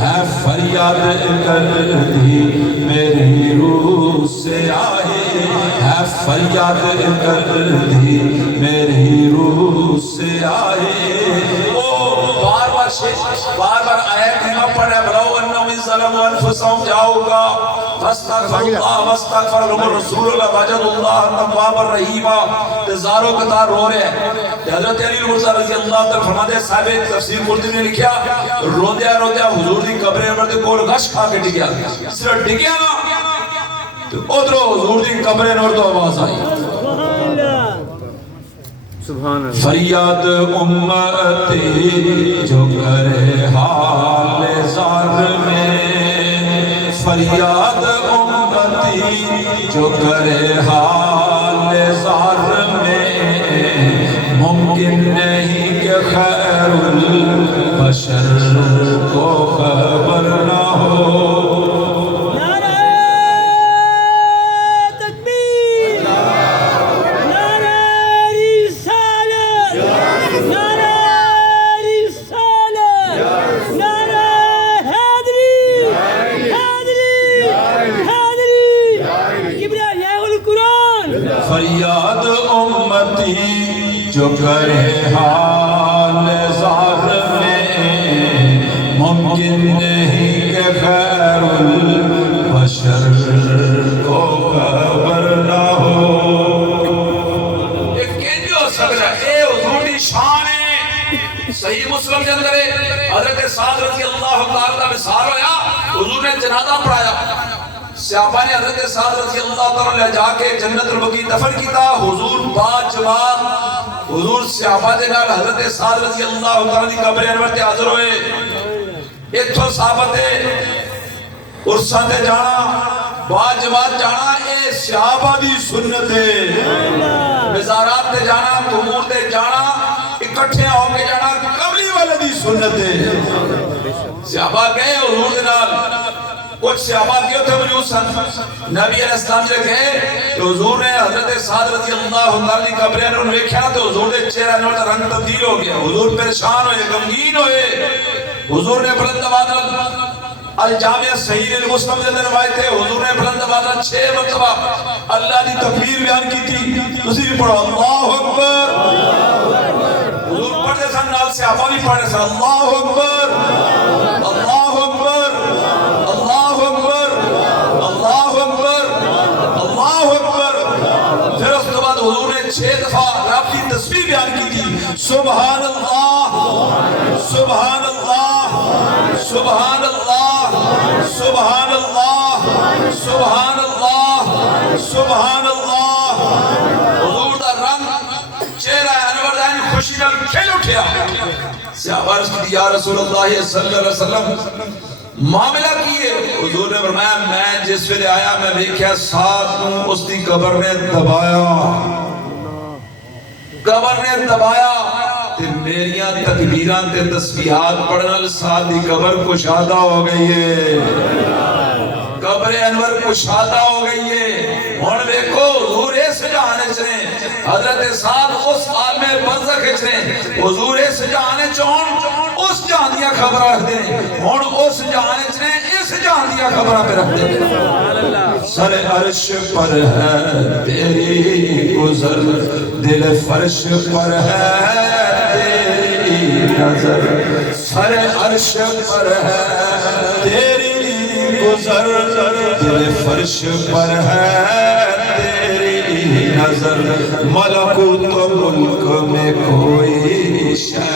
ہے فریاد کرتی میری روح سے آہی، ہے فریاد کرتی میری روح سے آہی۔ بار بار آیت کریمہ پڑھ رہے بلو انہوں من ظلم انفسهم جاؤ گا فاستغفر اللہ واستغفر لهم الرسول وجد اللہ توابا رحیما، زاروں قطار رو رہے ہیں۔ حضرت علی مرزا رضی اللہ تعالیٰ فرماتے ہیں، صاحب تفسیر قرطبی نے لکھیا روندیا روندیا حضور دی قبر انور دے کول غش کھا کے ڈگیا، صرف ڈگیا نا تو ادھروں حضور دی قبر انور تو آواز آئی، فریاد امتی جو کرے حال زار میں، فریاد امتی جو کرے حال زار میں، ممکن نہیں کہ خیر البشر کو خبر نہ ہو۔ فریاد امتی جو کرے حال زار میں، ممکن نہیں کہ خیر البشر کو خبر نہ ہو۔ ایک کہنے ہو سکتا ہے اے حضور دی شان ہے سعد رضی اللہ تعالیٰ کا وصال ہویا، حضور نے جنازہ پڑھایا، صحابہ نے حضرت سعد رضی اللہ تعالیٰ لے جا کے جنت البقیع دفن کیتا، حضور با جواب حضور صحابہ دے نال حضرت سعد رضی اللہ تعالیٰ دی قبر انور تے حاضر ہوئے، اتھو صحابہ تے عرصہ تے جانا با جواب جانا اے صحابہ دی سنت ہے، مزارات تے جانا قبور تے جانا اکٹھے ہو کے جانا قبری والے دی سنت ہے۔ صحابہ گئے حضور دے نال، کچھ صحابہ کیوں تھے موجود سن، نبی علیہ السلام جب گئے تو حضور نے حضرت سعد رضی اللہ عنہ کی قبر انور دیکھا تو حضور دے چہرہ انور کا رنگ تبدیل ہو گیا، حضور پریشان ہوئے، غمگین ہوئے، حضور نے بلند آواز الجامع صحیح المسلم دے روایت ہے، حضور نے بلند آواز 6 مرتبہ اللہ دی تکبیر بیان کی تھی، تسی بھی پڑھو اللہ اکبر، حضور پڑھتے سن نال صحابہ بھی پڑھتے سن اللہ اکبر اللہ اکبر اللہ اکبر اللہ اکبر اللہ اکبر، پھر اس کے بعد حضور نے 6 دفعہ رب کی تسبیح بیان کی تھی، سبحان اللہ سبحان اللہ سبحان اللہ سبحان اللہ سبحان اللہ سبحان اللہ، حضور دا رنگ چہرہ انور دا خوشی نال کھل اٹھیا، صحابہ عرض کی یا رسول اللہ صلی اللہ علیہ وسلم معاملہ کیے، حضور نے فرمایا میں جس ویلے آیا میں دیکھا ساتھ نوں اس دی قبر نے دبایا تے میریاں تکبیران تے تسبیحات پڑھنا ساتھ دی قبر کشادہ ہو گئی ہے، قبر انور کشادہ ہو گئی ہے، ہن دیکھو حضور اس جہان چنے حضرت سعد اس عالم برزخ چنے حضور اس جہان چون اس جہان دیا خبر رکھ دیں، ہن اس جہان چنے اس جہان دیا خبر پہ رکھ دیں، سر عرش پر ہے تیری گزر دل فرش پر ہے تیری نظر، سر عرش پر ہے تیری گزر دل فرش پر ہے تیری نظر، ملکوت و ملک میں کوئی شے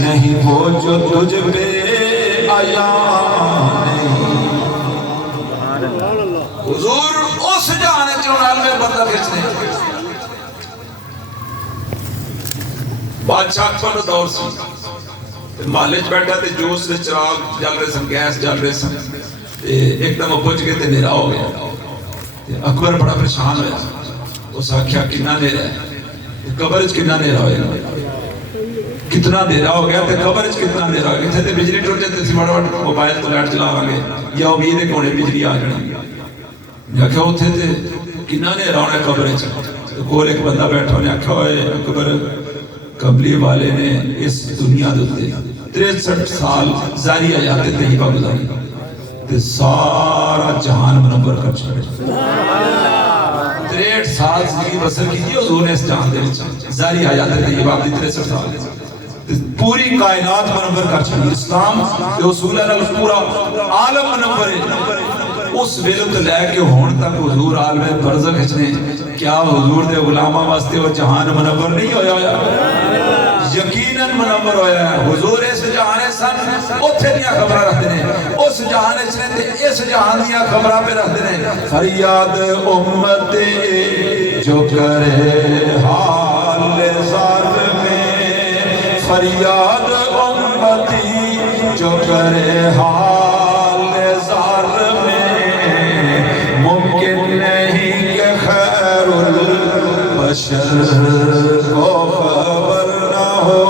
نہیں وہ جو تجھ پہ آیا نہیں، حضور اس جانے چون عالم بندہ کھچنے بادشاہ اکبر دور سی محلے بیٹھا تے جوس دے چراغ جل رہے سن، گیس جل رہے سن، ایک دم پہنچ گئے تے نیرا ہو گیا، اکبر بڑا پریشان ہویا، اس آکھیا کنا نیرا ہے، قبر کنا نیرا ہویا، کتنا نیرا ہو گیا تے قبر کتنا نیرا ہو گیا، تے بجلی ٹوٹ جاتے سی مڑا موبائل تو لائٹ چلا رہے یا امید ہے کونے بجلی آ جانی، یا کہ اتھے تے کنا نیرا ہونا قبر چ، کول ایک بندہ بیٹھا نے آکھا ہوئے اکبر قبلی والے نے اس دنیا دوتے 63 سال ظاہری حیات طیبہ گزاری تے سارا جہان منور کر چھوڑے، 63 سال زندگی بسر کی تھی حضور نے اس جہان دے وچ ظاہری حیات طیبہ دی 63 سال پوری کائنات منور کر چھوڑی، اسلام دے اصول ہے پورا عالم منور ہے، اس ویلے تو لے کے ہون تک حضور عالم برزخ نے کیا حضور دے غلامہ واسطے وہ جہان منور نہیں ہویا، یقیناً منور ہویا ہے، حضور اس جہانے سن اتھے دیا خبرہ رکھتے ہیں، اس جہانے چنے تے اس جہان دیا خبرہ پہ رکھتے ہیں، فریاد امت جو کرے حال زار میں، فریاد امتی جو کرے حال زار میں، ممکن نہیں کہ خیر البشر کو خبر نہ ہو،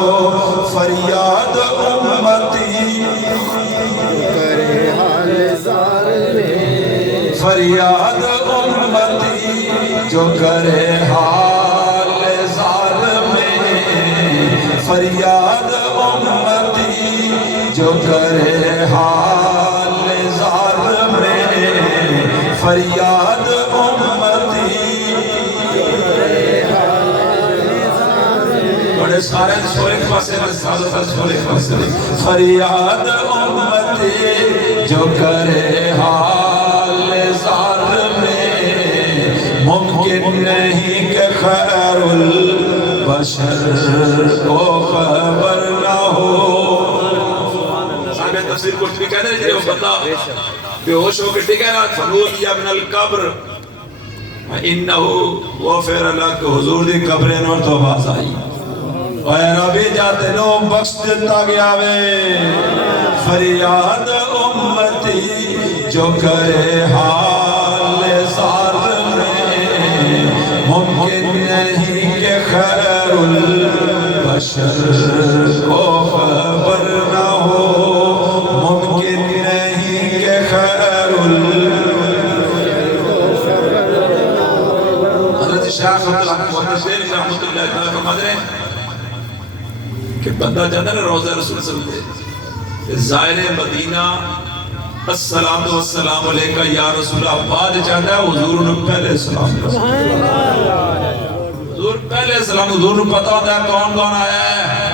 فریاد امتی کرے حال زار میں، فریاد امتی جو کرے حال زار میں، فریاد امتی جو کرے حال زار میں، فریاد امتی کرے حال زار میں، بڑے سارے سورے کے پاسے سورے کے پاسے، فریاد امتی جو کرے حال زار میں، ممکن نہیں کہ خیر البشر کو خبر نہ ہو، تفسیر قرطبی کہتے ہیں جب وہ بندہ بے ہوش ہو کے ٹکے نا فنودی من القبر انہو وہ پھر اللہ کے حضور دی قبر انور تو آواز آئی اے ربی جاتے نو بخش دیتا گیا وے فریاد امتی جو کرے حال زار میں ممکن نہیں کہ خیر البشر کو خبر نہ ہو ممکن نہیں کہ خیر حضرت شیخ رحمت اللہ تعالیٰ فرماتے ہیں کہ بندہ جانا ہے روضہ رسول صلی اللہ علیہ وسلم زائر مدینہ السلام علیکہ یا رسول اللہ بعد چاہتا ہے حضور نے پہلے سلام حضور پہلے سلام حضور نے پتا ہوتا ہے کون کون آیا ہے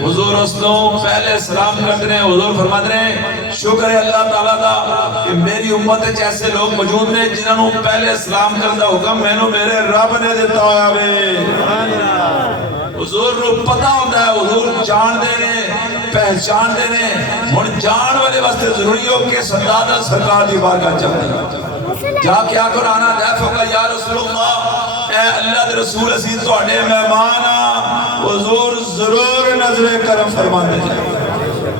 حضور رسولوں پہلے سلام کرتے ہیں حضور فرماتے ہیں شکر ہے اللہ تعالیٰ دا کہ میری امت ایسے لوگ موجود ہیں جنہوں نے پہلے سلام کرتا حکم میں نے میرے رب نے دیتا ہوا بے حضور رو پتا ہوتا ہے حضور جان دینے پہچان دینے ہن جان والے واسطے ضروری ہو کہ سردار سرکار دی بارگاہ جانے جا کے آکر آنا دیفو کا یا رسول اللہ اے اللہ دے رسول عزیز تو اڈے مہمانا حضور ضرور نظر کرم فرما دیں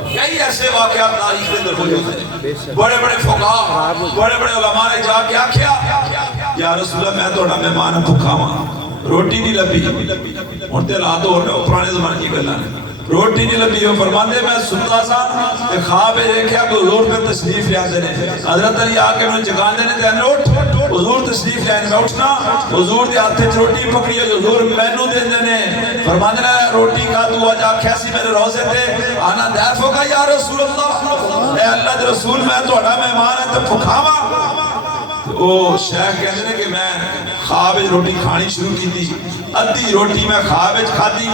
یہی ایسے واقعات تاریخ کے اندر موجود ہیں بڑے بڑے فقہاء بڑے بڑے علماء نے جا کے آکھیا یا رسول اللہ میں توڑا مہمان بھکھا ہوں روٹی نہیں لبی اور تے رات ہو رہے پرانے زمانے کی گلاں نے روٹی نہیں لبی وہ فرماندے میں ستا سا تے خواب دیکھیا کہ حضور پہ تشریف لے آندے نے حضرت علی آ کے میں جگاندے نے تے اٹھ حضور تشریف لے آنے میں اٹھنا حضور دے ہاتھ وچ روٹی پکڑی ہوئی حضور مینوں دیندے نے فرماندے نے روٹی کا تو اج آکھیا سی میرے روزے تے آنا ضیف ہوگا یا رسول اللہ اے اللہ دے رسول میں تہاڈا مہمان ہے تے بھکھاواں وہ شیخ کہتے ہیں کہ میں خواب روٹی کھانی شروع کی تھی ادھی روٹی میں خواب کھاتی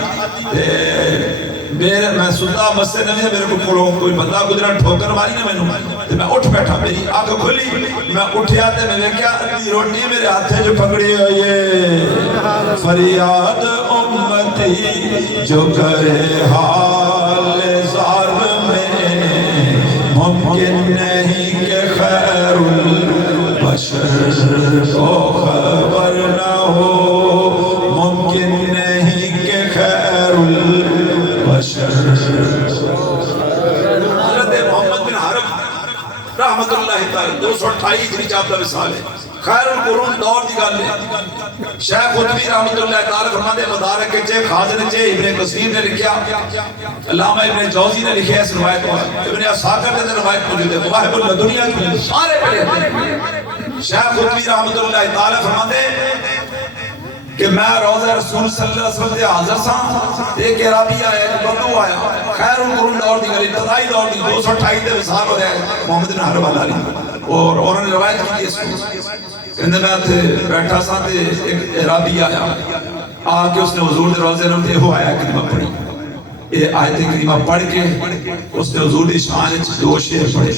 میں ستا مسجد نبی میرے کو کوئی بندہ گزرا ٹھوکر ماری نا میں میں اٹھ بیٹھا میری آنکھ کھلی میں اٹھیا تے میں کیا ادھی روٹی میرے ہاتھ جو پکڑی ہوئی ہے فریاد امتی جو کرے حال زار میں ممکن نہیں کہ خیر بشر کو خبر نہ ہو ممکن نہیں کہ خیر البشر حضرت محمد بن حرب رحمت اللہ تعالی 228 ہجری چاپتا مثال ہے خیر القرون دور دی گل ہے شیخ قطبی رحمت اللہ تعالی فرماتے مدارک کے چے خازن چے ابن کثیر نے لکھیا علامہ ابن جوزی نے لکھیا اس روایت کو ابن اساکر نے روایت موجود ہے مواہب اللہ دنیا کی سارے پڑھے ہیں شیخ قطبی رحمت اللہ تعالی فرماتے کہ میں روضہ رسول صلی اللہ علیہ وسلم دے حاضر ساں ایک عربی آیا ایک بدو آیا خیر القرون دور دی گل ابتدائی دور دی 228 دے وصال ہو جائے محمد بن حرب علی اور انہوں نے روایت کی اس کو کہنے میں تھے بیٹھا ساں تے ایک عربی آیا آ کے اس نے حضور دے روضے رحمت یہ آیا کلمہ پڑھی یہ آیت کریمہ پڑھ کے اس نے حضور دی شان وچ دو شعر پڑھے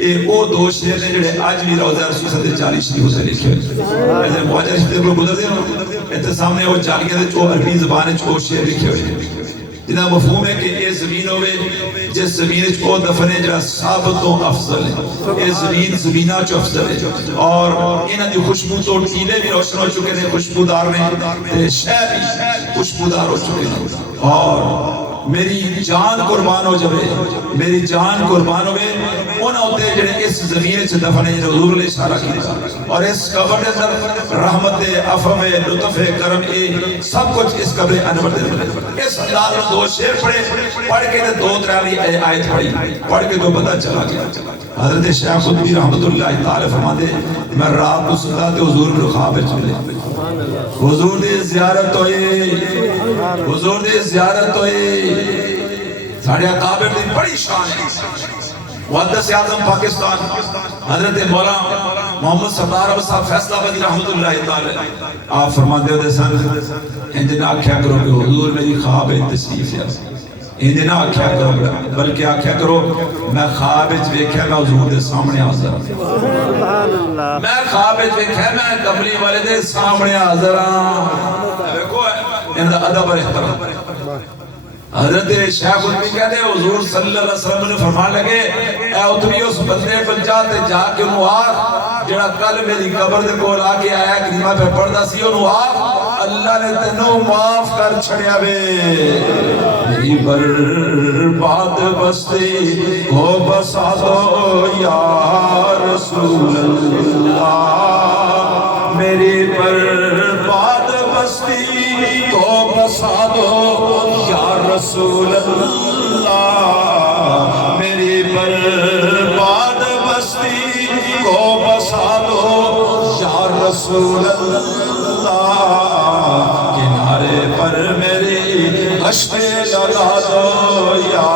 یہ وہ دو شعر نے جڑے اج بھی روضہ رسول صلی اللہ علیہ وسلم سے لکھے ہوئے مواجہ شریف کو گزر دے نا سامنے وہ جالیاں دے جو عربی زبان وچ وہ شعر لکھے ہوئے جنہاں مفہوم ہے کہ یہ زمین ہوئے جس زمین وچ وہ دفن ہے جڑا ثابتوں افضل ہے یہ زمین زمینہ چو افضل ہے اور انہاں دی خوشبو تو ٹیلے بھی روشن ہو چکے ہیں خوشبودار نے شہر بھی خوشبودار ہو چکے ہیں اور میری جان قربان ہو جائے میری جان قربان ہوئے انہاں ہوتے جڑے اس زمین سے دفن ہے حضور نے اشارہ کیا اور اس قبر کے اندر رحمت عفو لطف کرم سب کچھ اس قبر انور دے اندر اس انداز میں دو شعر پڑھے پڑھ کے دو تراوی آیت پڑھی پڑھ کے تو پتہ چلا گیا حضرت شیخ قطبی رحمت اللہ تعالی فرماتے میں رات کو ستا تے حضور نے خواب چلے حضور دی زیارت ہوئی حضور دی زیارت ہوئی ساڑھے اقابر دی بڑی شان ہے محدث اعظم پاکستان حضرت مولانا محمد سردار احمد صاحب فیصلہ آبادی رحمت اللہ تعالی آپ فرماتے ہوتے سن انجھے نہ آکھیا کرو کہ حضور میری خواب تشریف ہے انجھے نہ آکھیا کرو بلکہ آکھیا کرو میں خواب دیکھا میں حضور دے سامنے حاضر ہوں میں خواب دیکھا میں کملی والے دے سامنے حاضر ہوں دیکھو ان دا ادب اور احترام حضرت شیخ المی کہتے ہیں حضور صلی اللہ علیہ وسلم نے فرمان لگے اے اتنی اس بندے کو جا کے انہوں آخ جڑا کل میری قبر دے کول آ کے آیا کریمہ پہ پڑھدا سی انہوں آخ اللہ نے تینوں معاف کر چھڑیا وے میری برباد بستی کو بسا دو یا رسول اللہ میری برباد بستی کو بسا دو یا رسول اللہ میری برباد بستی کو بسا دو یا رسول اللہ کنارے پر میری کشتیں لگا دو یا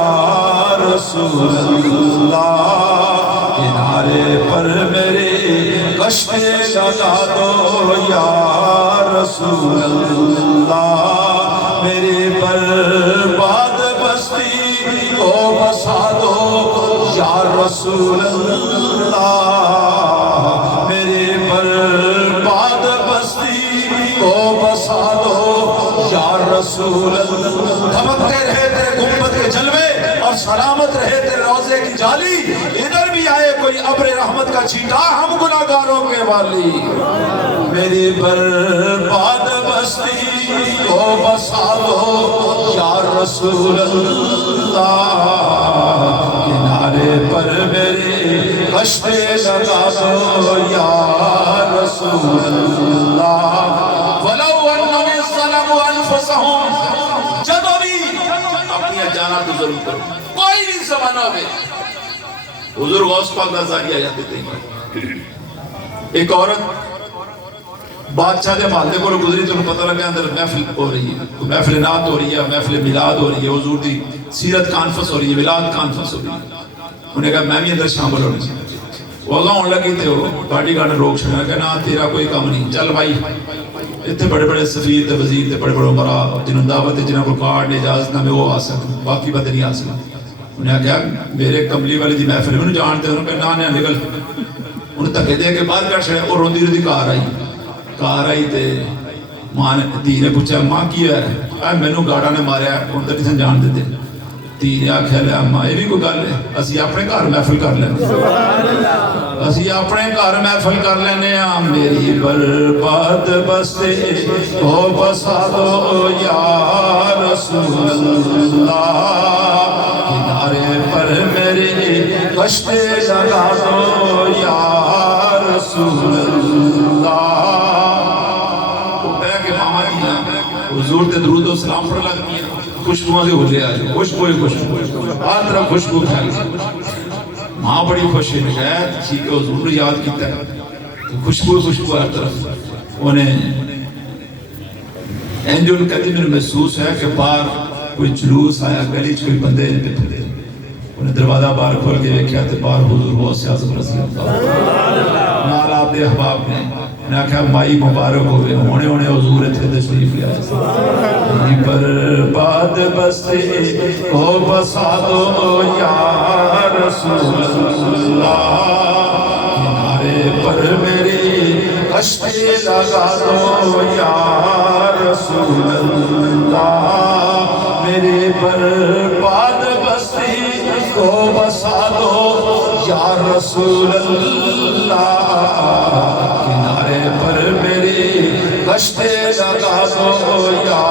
رسول اللہ کنارے پر میری کشتیں لگا دو یا رسول اللہ میری برباد بستی کو بسا دو یا رسول اللہ میری برباد بستی کو بسا دو یا رسول اللہ دھمکتے رہے تیرے گنبد کے جلوے اور سلامت رہے تیرے روضے کی جالی ادھر بھی آئے کوئی ابر رحمت کا چھینٹا ہم گناہگاروں کے والی میری برباد بستی کو بسا دو یا رسول اللہ کنارے پر میری کشتیں لگا دو یا رسول اللہ وَلَوْ أَنَّهُمْ ظَلَمُوا أَنفُسَهُمْ جدو بھی اپنی جانا تو ضرور کرو کوئی نہیں زمانہ میں حضور غوث پاک کا زاریہ جاتے تھے ایک عورت بادشاہ کے محلے کو گزری تو پتہ لگا اندر محفل ہو رہی ہے محفل نعت ہو رہی ہے محفل میلاد ہو رہی ہے حضور دی سیرت کانفرنس ہو رہی ہے میلاد کانفرنس ہو رہی ہے انہیں کہا میں بھی اندر شامل ہونے سے وہ اگاں ہونے لگی تھے وہ پارٹی گانے روک چھڑنا کہ نا تیرا کوئی کام نہیں چل بھائی اتنے بڑے بڑے سفیر تے وزیر تے بڑے بڑے عمرہ جنہوں دعوت جنہوں کو کارڈ اجازت نہ میں وہ آ سکتے باقی بات نہیں آ سکتے انہیں کہا میرے کملی والی دی محفل میں جانتے ہیں انہوں نے کہا نا نکل انہیں تکے دے کے بعد کر چھڑے اور روندی روندی کار آئی تے ماں نے دھی نے پوچھا ماں کی ہے اے میں نو گاڑا نے ماریا ان تک نہیں جان دیتے دھی نے آکھا لیا ماں یہ بھی کوئی گل ہے اسی اپنے گھر محفل کر لینے اسی اپنے گھر محفل کر لینے میری برباد بستے ہو بسا دو یا رسول اللہ کنارے پر میری کشتیں لگا دو یا رسول اللہ حضور تے درود و سلام پر لگ دیا خوشبوئیں سے ہو لیا خوشبوئیں ہر طرف خوشبو پھیل ماں بڑی خوش ہے شاید ٹھیک ہے حضور نے یاد کیتا ہے خوشبو ہر طرف انہیں اینجو ان کہتی میں محسوس ہے کہ باہر کوئی جلوس آیا گلی کوئی بندے نے پہ پھلے انہیں دروازہ باہر کھول کے دیکھا تے باہر حضور غوث اعظم رضی اللہ نال آپ دے احباب نے انہیں کہا مائی مبارک ہوئے ہونے حضور تھے تشریف لیا میری برباد بستی کو بسا دو یا رسول اللہ کنارے پر میری کشتیں لگا دو یا رسول اللہ میری برباد بستی کو بسا دو یا رسول اللہ کنارے پر میری کشتیں لگا دو یا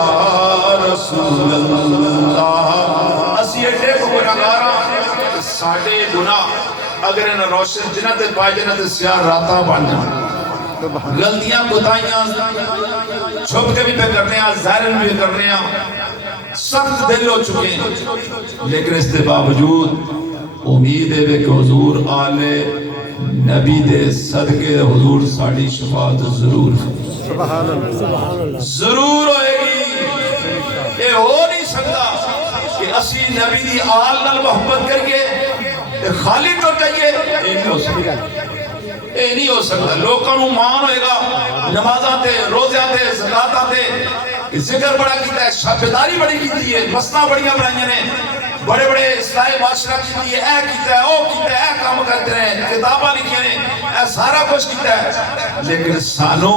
رسول اللہ اسی اٹھے کو گناہگاراں ساڑھے گناہ اگر انہیں روشن جنت پائے جنت سیاہ راتاں بن جائیں غلطیاں بتائیاں چھپ کے بھی پہ کرنے ہیں ظاہر بھی کرنے ہیں سخت دل ہو چکے ہیں لیکن اس کے باوجود امید ہے کہ حضور آلے نبی دے صدقے حضور ساڑھی شفاعت ضرور ضرور ہوئے گی یہ ہو نہیں سکتا کہ اسی نبی دی آل نال محبت کر کے خالی ٹوٹ جائیے یہ نہیں ہو سکتا لوگوں نو مان ہوئے گا نمازاں تے روزیاں تے زکاتاں تے ذکر بڑا کیتا ہے شاپداری بڑی کیتی ہے مسنا بڑیاں بڑھائیاں نے بڑے بڑے اصلاحی معاشرہ کیتی ہے اے کیتا ہے او کیتا ہے اے کام کرتے رہے کتاباں لکھی ہیں اے سارا کچھ کیتا ہے لیکن سانو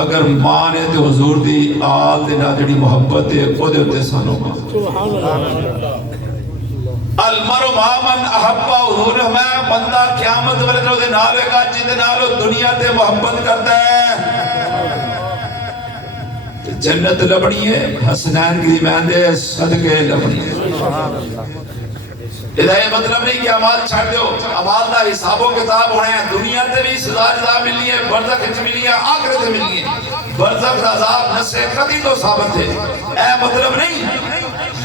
اگر ماں نے تو حضور دی آل دے نال جڑی محبت ہے او دے اوتے سانو المرء مع من احب، حضور میں بندہ قیامت والے دن دے نال ہے گا جدے نال دنیا تے محبت کرتا ہے۔ جنت لبنی ہے حسنین کی میں دے صدقے لبنی ہے۔ یہ مطلب نہیں کہ عمال چھڑ دیو، عمال دا حساب و کتاب ہونے ہیں، دنیا تے بھی سزا جزا ملنی ہے، برزخ وچ ملنی ہے، آخرت تے ملنی ہے۔ برزخ دا عذاب نسے قطعی تو ثابت ہے، اے مطلب نہیں،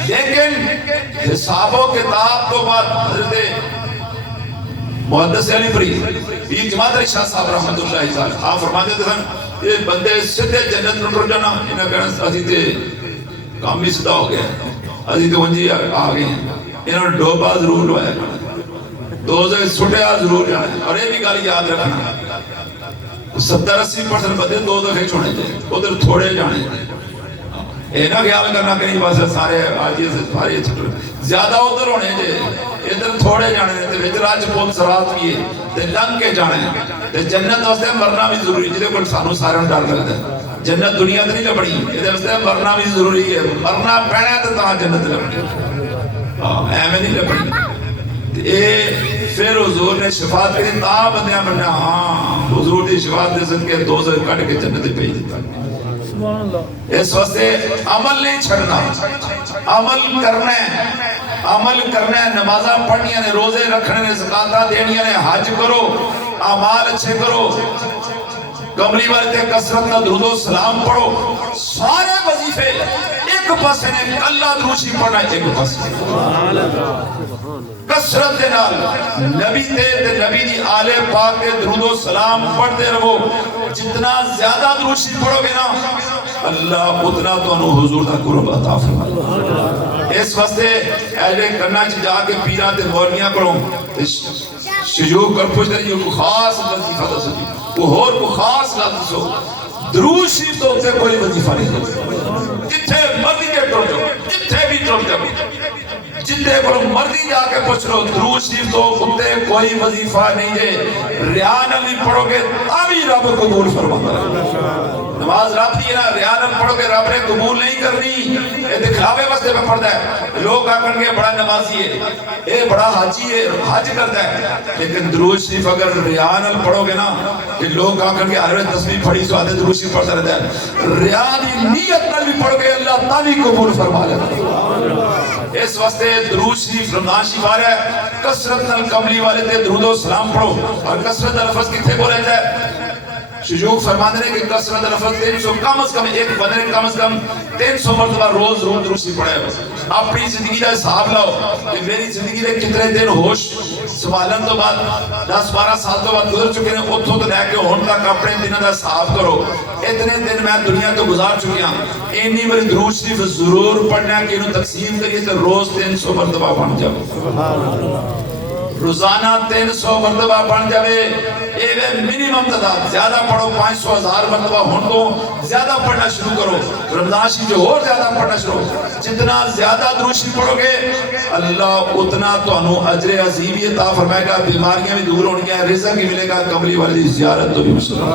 لیکن حساب و کتاب تو بعد حضرت محدث علی فرید یہ جماعت علی شاہ صاحب رحمت اللہ تعالی آپ فرماتے تھے یہ بندے سدھے جنت نوں ٹر جانا، انہاں کہنا اسی تے کام ہی سدا ہو گیا، اسی تے ونجی آ گئے ہیں، انہوں نے ڈوبا ضرور لوایا کرنا، دوزخ سٹیا ضرور جانا ہے۔ اور یہ بھی گل یاد رکھنا 70-80% بندے دوزخ چھوڑے تھے، ادھر تھوڑے جانے تھے، یہ نہ خیال کرنا کہ بس سارے آجی سے سارے زیادہ ادھر ہونے تھے، ادھر تھوڑے جانے تھے، وچ راج پوت سرات کیے تے لنگ کے جانے تے جنت واسطے مرنا بھی ضروری، جے کوئی سانو سارے ڈر لگدا ہے جنت دنیا تے نہیں لبنی، یہ واسطے مرنا بھی ضروری ہے، مرنا پینا تے تاں جنت لبنی، ایویں نہیں لبنی۔ اے پھر حضور نے شفاعت کری تاں بندیاں بننا، ہاں حضور دی شفاعت دے صدقے دوزخ کٹ کے جنت بھیج دیتا۔ اس واسطے عمل نہیں چھڑنا، عمل کرنا ہے، عمل کرنا ہے، نمازاں پڑھنیاں نے، روزے رکھنے نے، زکاتاں دینیاں نے، حج کرو، اعمال اچھے کرو، کملی والے تے کثرت نہ درود و سلام پڑھو، سارے وظیفے ایک پاسے نے، اللہ دروشی پڑھنا ایک پاسے کثرت دے نال نبی تے نبی دی آل پاک کے درود و سلام پڑھتے رہو، جتنا زیادہ دروشی پڑھو گے نا اللہ اتنا تو انہوں حضور دا قرب عطا فرمائے۔ اس واسطے اہلِ کرنا جا کے پیران تے مولویاں کرو شجوع کر پوچھتے ہیں کو خاص وظیفہ دا سکی وہ ہور کو خاص لازم سو درود شریف تو ہوتے کوئی وظیفہ نہیں ہوتا، جتھے مرضی کے ٹر جاؤ، جتھے بھی ٹر جاؤ، جتنے پر مرضی جا کے پوچھ لو درود شریف تو ہوتے کوئی وظیفہ نہیں ہے، ریان علی پڑھو گے تابی رب قبول فرماتا ہے۔ نماز رب دی ہے نا، ریان علی پڑھو گے رب نے قبول نہیں کرنی، یہ دکھلاوے واسطے میں پڑھتا ہے، لوگ آکر کے بڑا نمازی ہے، یہ بڑا حاجی ہے، حج کرتا ہے، لیکن درود شریف اگر ریان علی پڑھو گے نا کہ لوگ آکر کے ہر وقت تسبیح پڑھی سو آدھے درود شریف پڑھتا رہتا ہے، ریان دی نیت نال بھی پڑھو گے اللہ تابی قبول فرما لیتا ہے۔ اس واسطے درود شریف رمضان شریف آ رہا ہے، کثرت نال کملی والے تے درود و سلام پڑھو، اور کثرت لفظ کتنے بولے جائے شجوع فرمانے نے کہ کثرت لفظ 300 کم از کم ایک بندے کم از کم 300 مرتبہ روز درود شریف پڑھے۔ اپنی زندگی کا حساب لاؤ کہ میری زندگی میں کتنے دن ہوش سنبھالن تو بعد 10-12 سال تو بعد گزر چکے ہیں، اتھوں تو لے کے ہون تک اپنے دنوں کا حساب کرو، اتنے دن میں دنیا تو گزار چکے ہیں، اینی بڑی درود شریف ضرور پڑھنا کہ انہوں تقسیم کریے تو روز 300 مرتبہ بن جاؤ، روزانہ 300 مرتبہ بن جاوے، ایوے منیمم تعداد، زیادہ پڑھو 500,000 مرتبہ ہون تو زیادہ پڑھنا شروع کرو، رمضان شریف جو اور زیادہ پڑھنا شروع، جتنا زیادہ درود شریف پڑھو گے اللہ اتنا تو انہوں اجر عظیم عطا فرمائے گا، بیماریاں بھی دور ہونگی ہیں، رزق بھی ملے گا، کملی والی زیارت تو بھی مسلم۔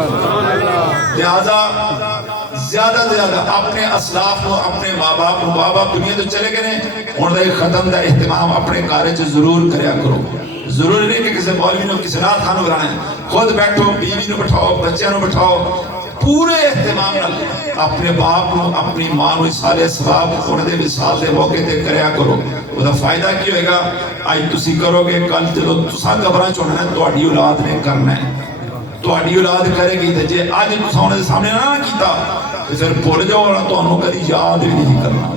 لہذا زیادہ سے زیادہ اپنے اسلاف کو، اپنے ماں باپ کو، ماں باپ دنیا تو چلے گئے ہیں، انہوں نے ختم دا اہتمام اپنے کارج ضرور کریا کرو، ضروری نہیں کہ کسی مولوی نے کسی رات خانو کرانا ہے، خود بیٹھو، بیوی نو بٹھاؤ، بچے نو بٹھاؤ، پورے اہتمام نال اپنے باپ نو، اپنی ماں نو سارے ثواب انہوں نے وصال دے موقع تے کریا کرو، وہ دا فائدہ کی ہوئے گا آج تسی کرو گے، کل جدو تساں قبراں چھوڑنا ہے تہاڈی اولاد نے کرنا ہے، تہاڈی اولاد کرے گی تے جے اج تساں انہاں دے سامنے نہ کیتا تے پھر بھول جاؤ اور تانوں کبھی یاد بھی نہیں کرنا۔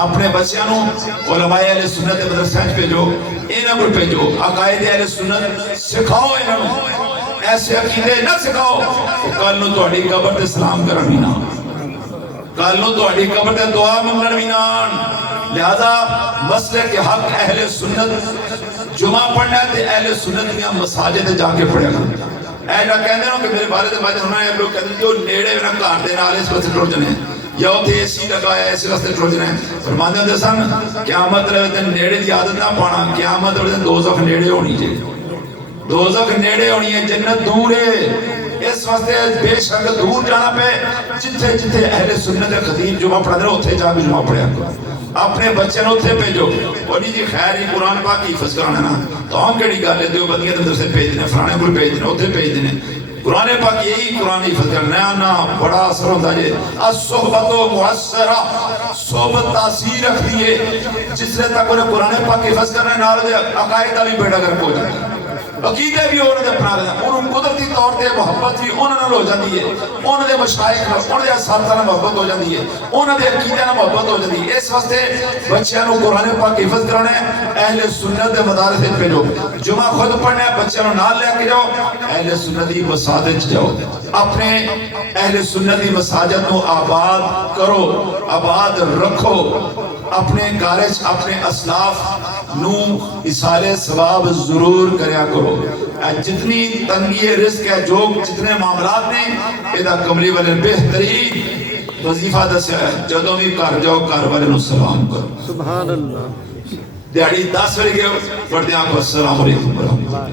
اپنے بچیاں نو علماء اہل سنت مدرسہ بھیجو، انہاں کو بھیجو، عقائد اہل سنت سکھاؤ، انہاں ایسے عقیدے نہ سکھاؤ کہ کل نو تہاڈی قبر تے سلام کرن بھی نہ، کل نو تہاڈی قبر تے دعا منگن بھی نہ۔ لہذا مسلک حق اہل سنت جمعہ پڑھنا ہے تے اہل سنت میں مساجد جا کے پڑھیا کرو۔ ایسا کہندے ہو کہ میرے بارے تے بات ہونا ہے، لوگ کہتے ہیں جو نیڑے نا گھر دے نال اس واسطے ٹر جانے یا اتنے اے سی لگایا ایسے واسطے ٹر جانے، فرماندے ہوندے سن قیامت والے دن نیڑے دی عادت نہ پانا، قیامت والے دن دوزخ نیڑے ہونی چاہیے، دوزخ نیڑے ہونی ہے، جنت دور ہے، اس واسطے بے شک دور جانا پہ جتھے جتھے اہل سنت خطیب جمعہ پڑھا رہے اتنے جا کے جمعہ پڑھیا کرو اپنے بچے نو اتنے بھیجو وہ جی خیر ہی قرآن پاک حفظ کرانا نا تو ہم کہڑی گل ہے دیو بندیاں مدرسے بھیجنے فلانے کو بھیجنے اتنے بھیجنے قرآن پاک یہی قرآن حفظ کرنا نا بڑا اثر ہوتا ہے الصحبت و مؤثرہ صحبت تاثیر رکھتی ہے جس نے تک انہیں قرآن پاک حفظ کرنا ہے نال دے عقائد کا بھی بیڑا گرک ہو جاتا ہے عقیدے بھی انہوں نے اپنا لینا انہوں قدرتی طور پہ محبت بھی انہوں نے ہو جاتی ہے انہوں نے مشائخ انہوں نے اساتذہ نے محبت ہو جاتی ہے انہوں نے عقیدے نے محبت ہو جاتی ہے اس واسطے بچیاں نو قرآن پاک حفظ کرانا ہے اہل سنت دے مدارس وچ بھیجو جمعہ خود پڑھنا ہے بچیاں نو نال لے کے جاؤ اہل سنت دی مساجد وچ جاؤ اپنے اہل سنت دی مساجد نو آباد کرو آباد رکھو اپنے کارج اپنے اسلاف نو اصال ثواب ضرور کریا کرو جتنی تنگی رزق ہے جو جتنے معاملات نے ایدہ کملی والے بہترین وظیفہ دسیا ہے جدوں بھی کر جاؤ کر والے نو سلام کرو سبحان اللہ دیاڑی 10 بجے گئے پڑھتے آپ کو السلام علیکم ورحمۃ اللہ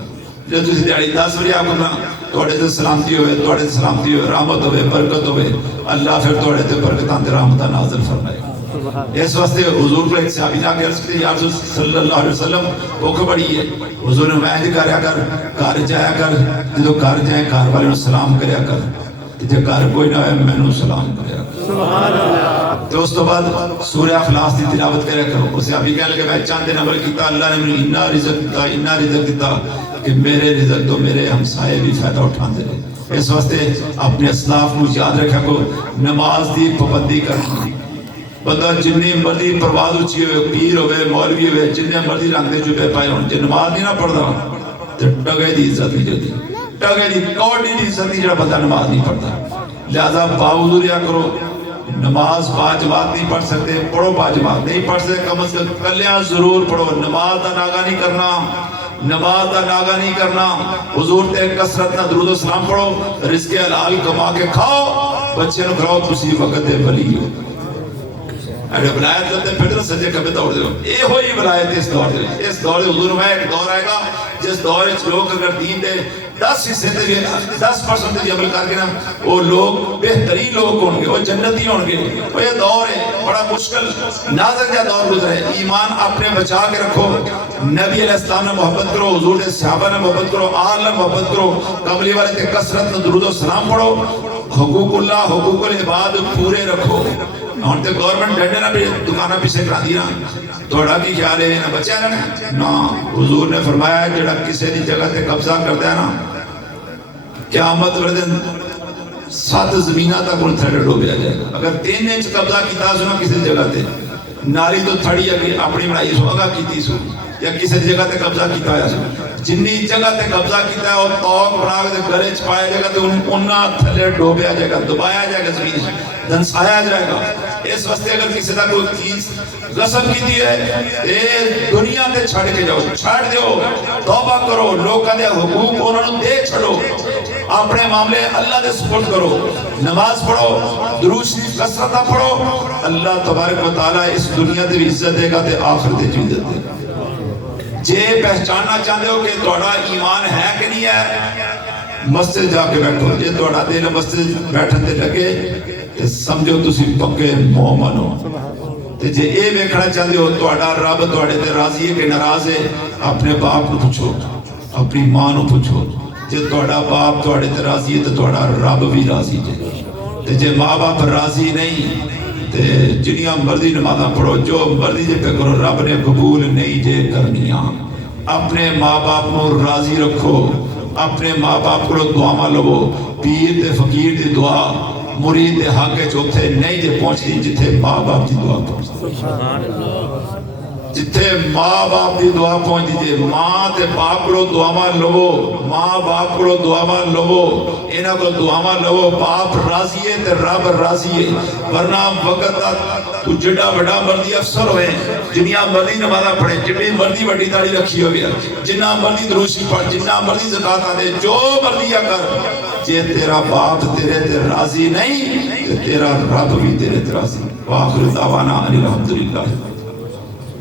جب تسی دیاڑی 10 بجے آپ کو توڑے تے سلامتی ہوئے توڑے تے سلامتی ہوئے رحمت ہوئے برکت ہوئے اللہ پھر توڑے تے برکتاں تے رحمتاں نازل فرمائے اس واسطے حضور کو ایک صحابی نے آگے عرض کی یا رسول صلی اللہ علیہ وسلم بھوک بڑی ہے حضور نے میں کریا کر گھر جایا کر جدو گھر جائیں گھر والے سلام کریا کر جب گھر کوئی نہ ہوئے میں نے سلام کریا کر سبحان اللہ تو اس تو بعد سورہ اخلاص دی تلاوت کریا کرو اسے ابھی کہنے لگے میں چاندے نمبر کیتا اللہ نے مجھے اتنا رزق دیتا کہ میرے رزق تو میرے ہمسائے بھی فائدہ اٹھان دے رہے اس واسطے اپنے اسلاف کو یاد رکھا کو نماز دی پابندی کرنا بندہ جنی مرضی پرواز اچھی ہوئے پیر ہوئے مولوی ہوئے جننے مرضی رنگ دے چپے پائے ہوں جن نماز نہیں نہ پڑھتا تو ٹگے دی عزت نہیں جاتی ٹگے دی کوڑی دی عزت نہیں جڑا بندہ نماز نہیں پڑھتا لہذا باوضو رہا کرو نماز باجماعت نہیں پڑھ سکتے پڑھو باجماعت نہیں پڑھ سکتے کم از کم کلیاں ضرور پڑھو نماز دا ناغا نہیں کرنا نماز دا ناغا نہیں کرنا حضور تے کثرت نہ درود و سلام پڑھو رزق حلال کما کے کھاؤ بچے نو کھاؤ تسی وقت دے ولی ہو اگر ولایت کرتے پھر سجے کبھی دوڑ دے اے ہوئی ولایت اس دور دے اس دور حضور میں ایک دور آئے گا جس دور وچ لوگ اگر دین دے 10 حصے تے 10% دی عمل کر کے نا وہ لوگ بہترین لوگ ہوں گے وہ جنتی ہوں گے وہ یہ دور ہے بڑا مشکل نازک جا دور گزرے ایمان اپنے بچا کے رکھو نبی علیہ السلام نے محبت کرو حضور دے صحابہ نے محبت کرو آل نے محبت کرو کملی والے تے کثرت نہ درود و سلام پڑھو حقوق اللہ حقوق العباد پورے رکھو ہوں تو گورنمنٹ ڈنڈے نہ بھی دکانہ پیچھے کرا دی نا توڑا کی خیال ہے نہ بچہ ہے نا حضور نے فرمایا جڑا کسی دی جگہ تے قبضہ کرتا ہے نا قیامت والے دن 7 زمینہ تک ان تھڑے ڈوبیا جائے گا اگر 3 انچ قبضہ کیتا سو کسی جگہ تے ناری تو تھڑی اگے اپنی بنائی سو اگا کیتی سو یا کسی جگہ تے قبضہ کیتا ہے سو جنی جگہ تے قبضہ کیتا ہے اور توق بنا کے گلے چ پایا جائے گا تو انہاں تھلے ڈوبیا جائے گا دبایا جائے گا زمین دنسایا جائے گا اس واسطے اگر کسی دا کوئی چیز غصب کیتی ہے اے دنیا تے چھڑ کے جاؤ چھڑ دیو توبہ کرو لوکاں دے حقوق انہاں نوں دے چھڑو اپنے معاملے اللہ دے سپرد کرو نماز پڑھو درود شریف کثرت پڑھو اللہ تبارک و تعالی اس دنیا تے بھی عزت دے گا تے آخرت تے بھی عزت دے گا جے پہچاننا چاہتے ہو کہ توڑا ایمان ہے کہ نہیں ہے مسجد جا کے بیٹھو جے توڑا دل مسجد بیٹھن دے لگے کہ سمجھو تسی پکے مومن ہو تے جے اے ویکھنا چاہتے ہو توڑا رب توڑے تے راضی ہے کہ ناراض ہے اپنے باپ کو پوچھو اپنی ماں نو پوچھو جے توڑا باپ توڑے تے راضی ہے تے توڑا رب بھی راضی ہے تے جے ماں باپ راضی نہیں تے جنیاں مرضی نمازاں پڑھو جو مرضی جے پہ کرو رب نے قبول نہیں جے کرنیاں اپنے ماں باپ کو راضی رکھو اپنے ماں باپ کو دعا لو پیر تے فقیر دی دعا مرید دے حق چوتھے نہیں جے پہنچتی جتھے ماں باپ دی دعا پہنچتی جتھے ماں باپ دی دعا پہنچ دیجئے ماں تے باپ کو دعا لو ماں باپ کو دعا لو انہاں کو دعا لو باپ راضی ہے تے رب راضی ہے ورنہ وقت تو جڑا بڑا مرضی افسر ہوئے جنیاں مرضی نمازاں پڑھے جنی مرضی بڑی داڑھی رکھی ہوئی ہے جنہ مرضی دروشی پڑھ جنہ مرضی زکاة دے جو مرضی کر جے تیرا باپ تیرے تے راضی نہیں تے تیرا رب بھی تیرے تے راضی واخر دعوانا الحمدللہ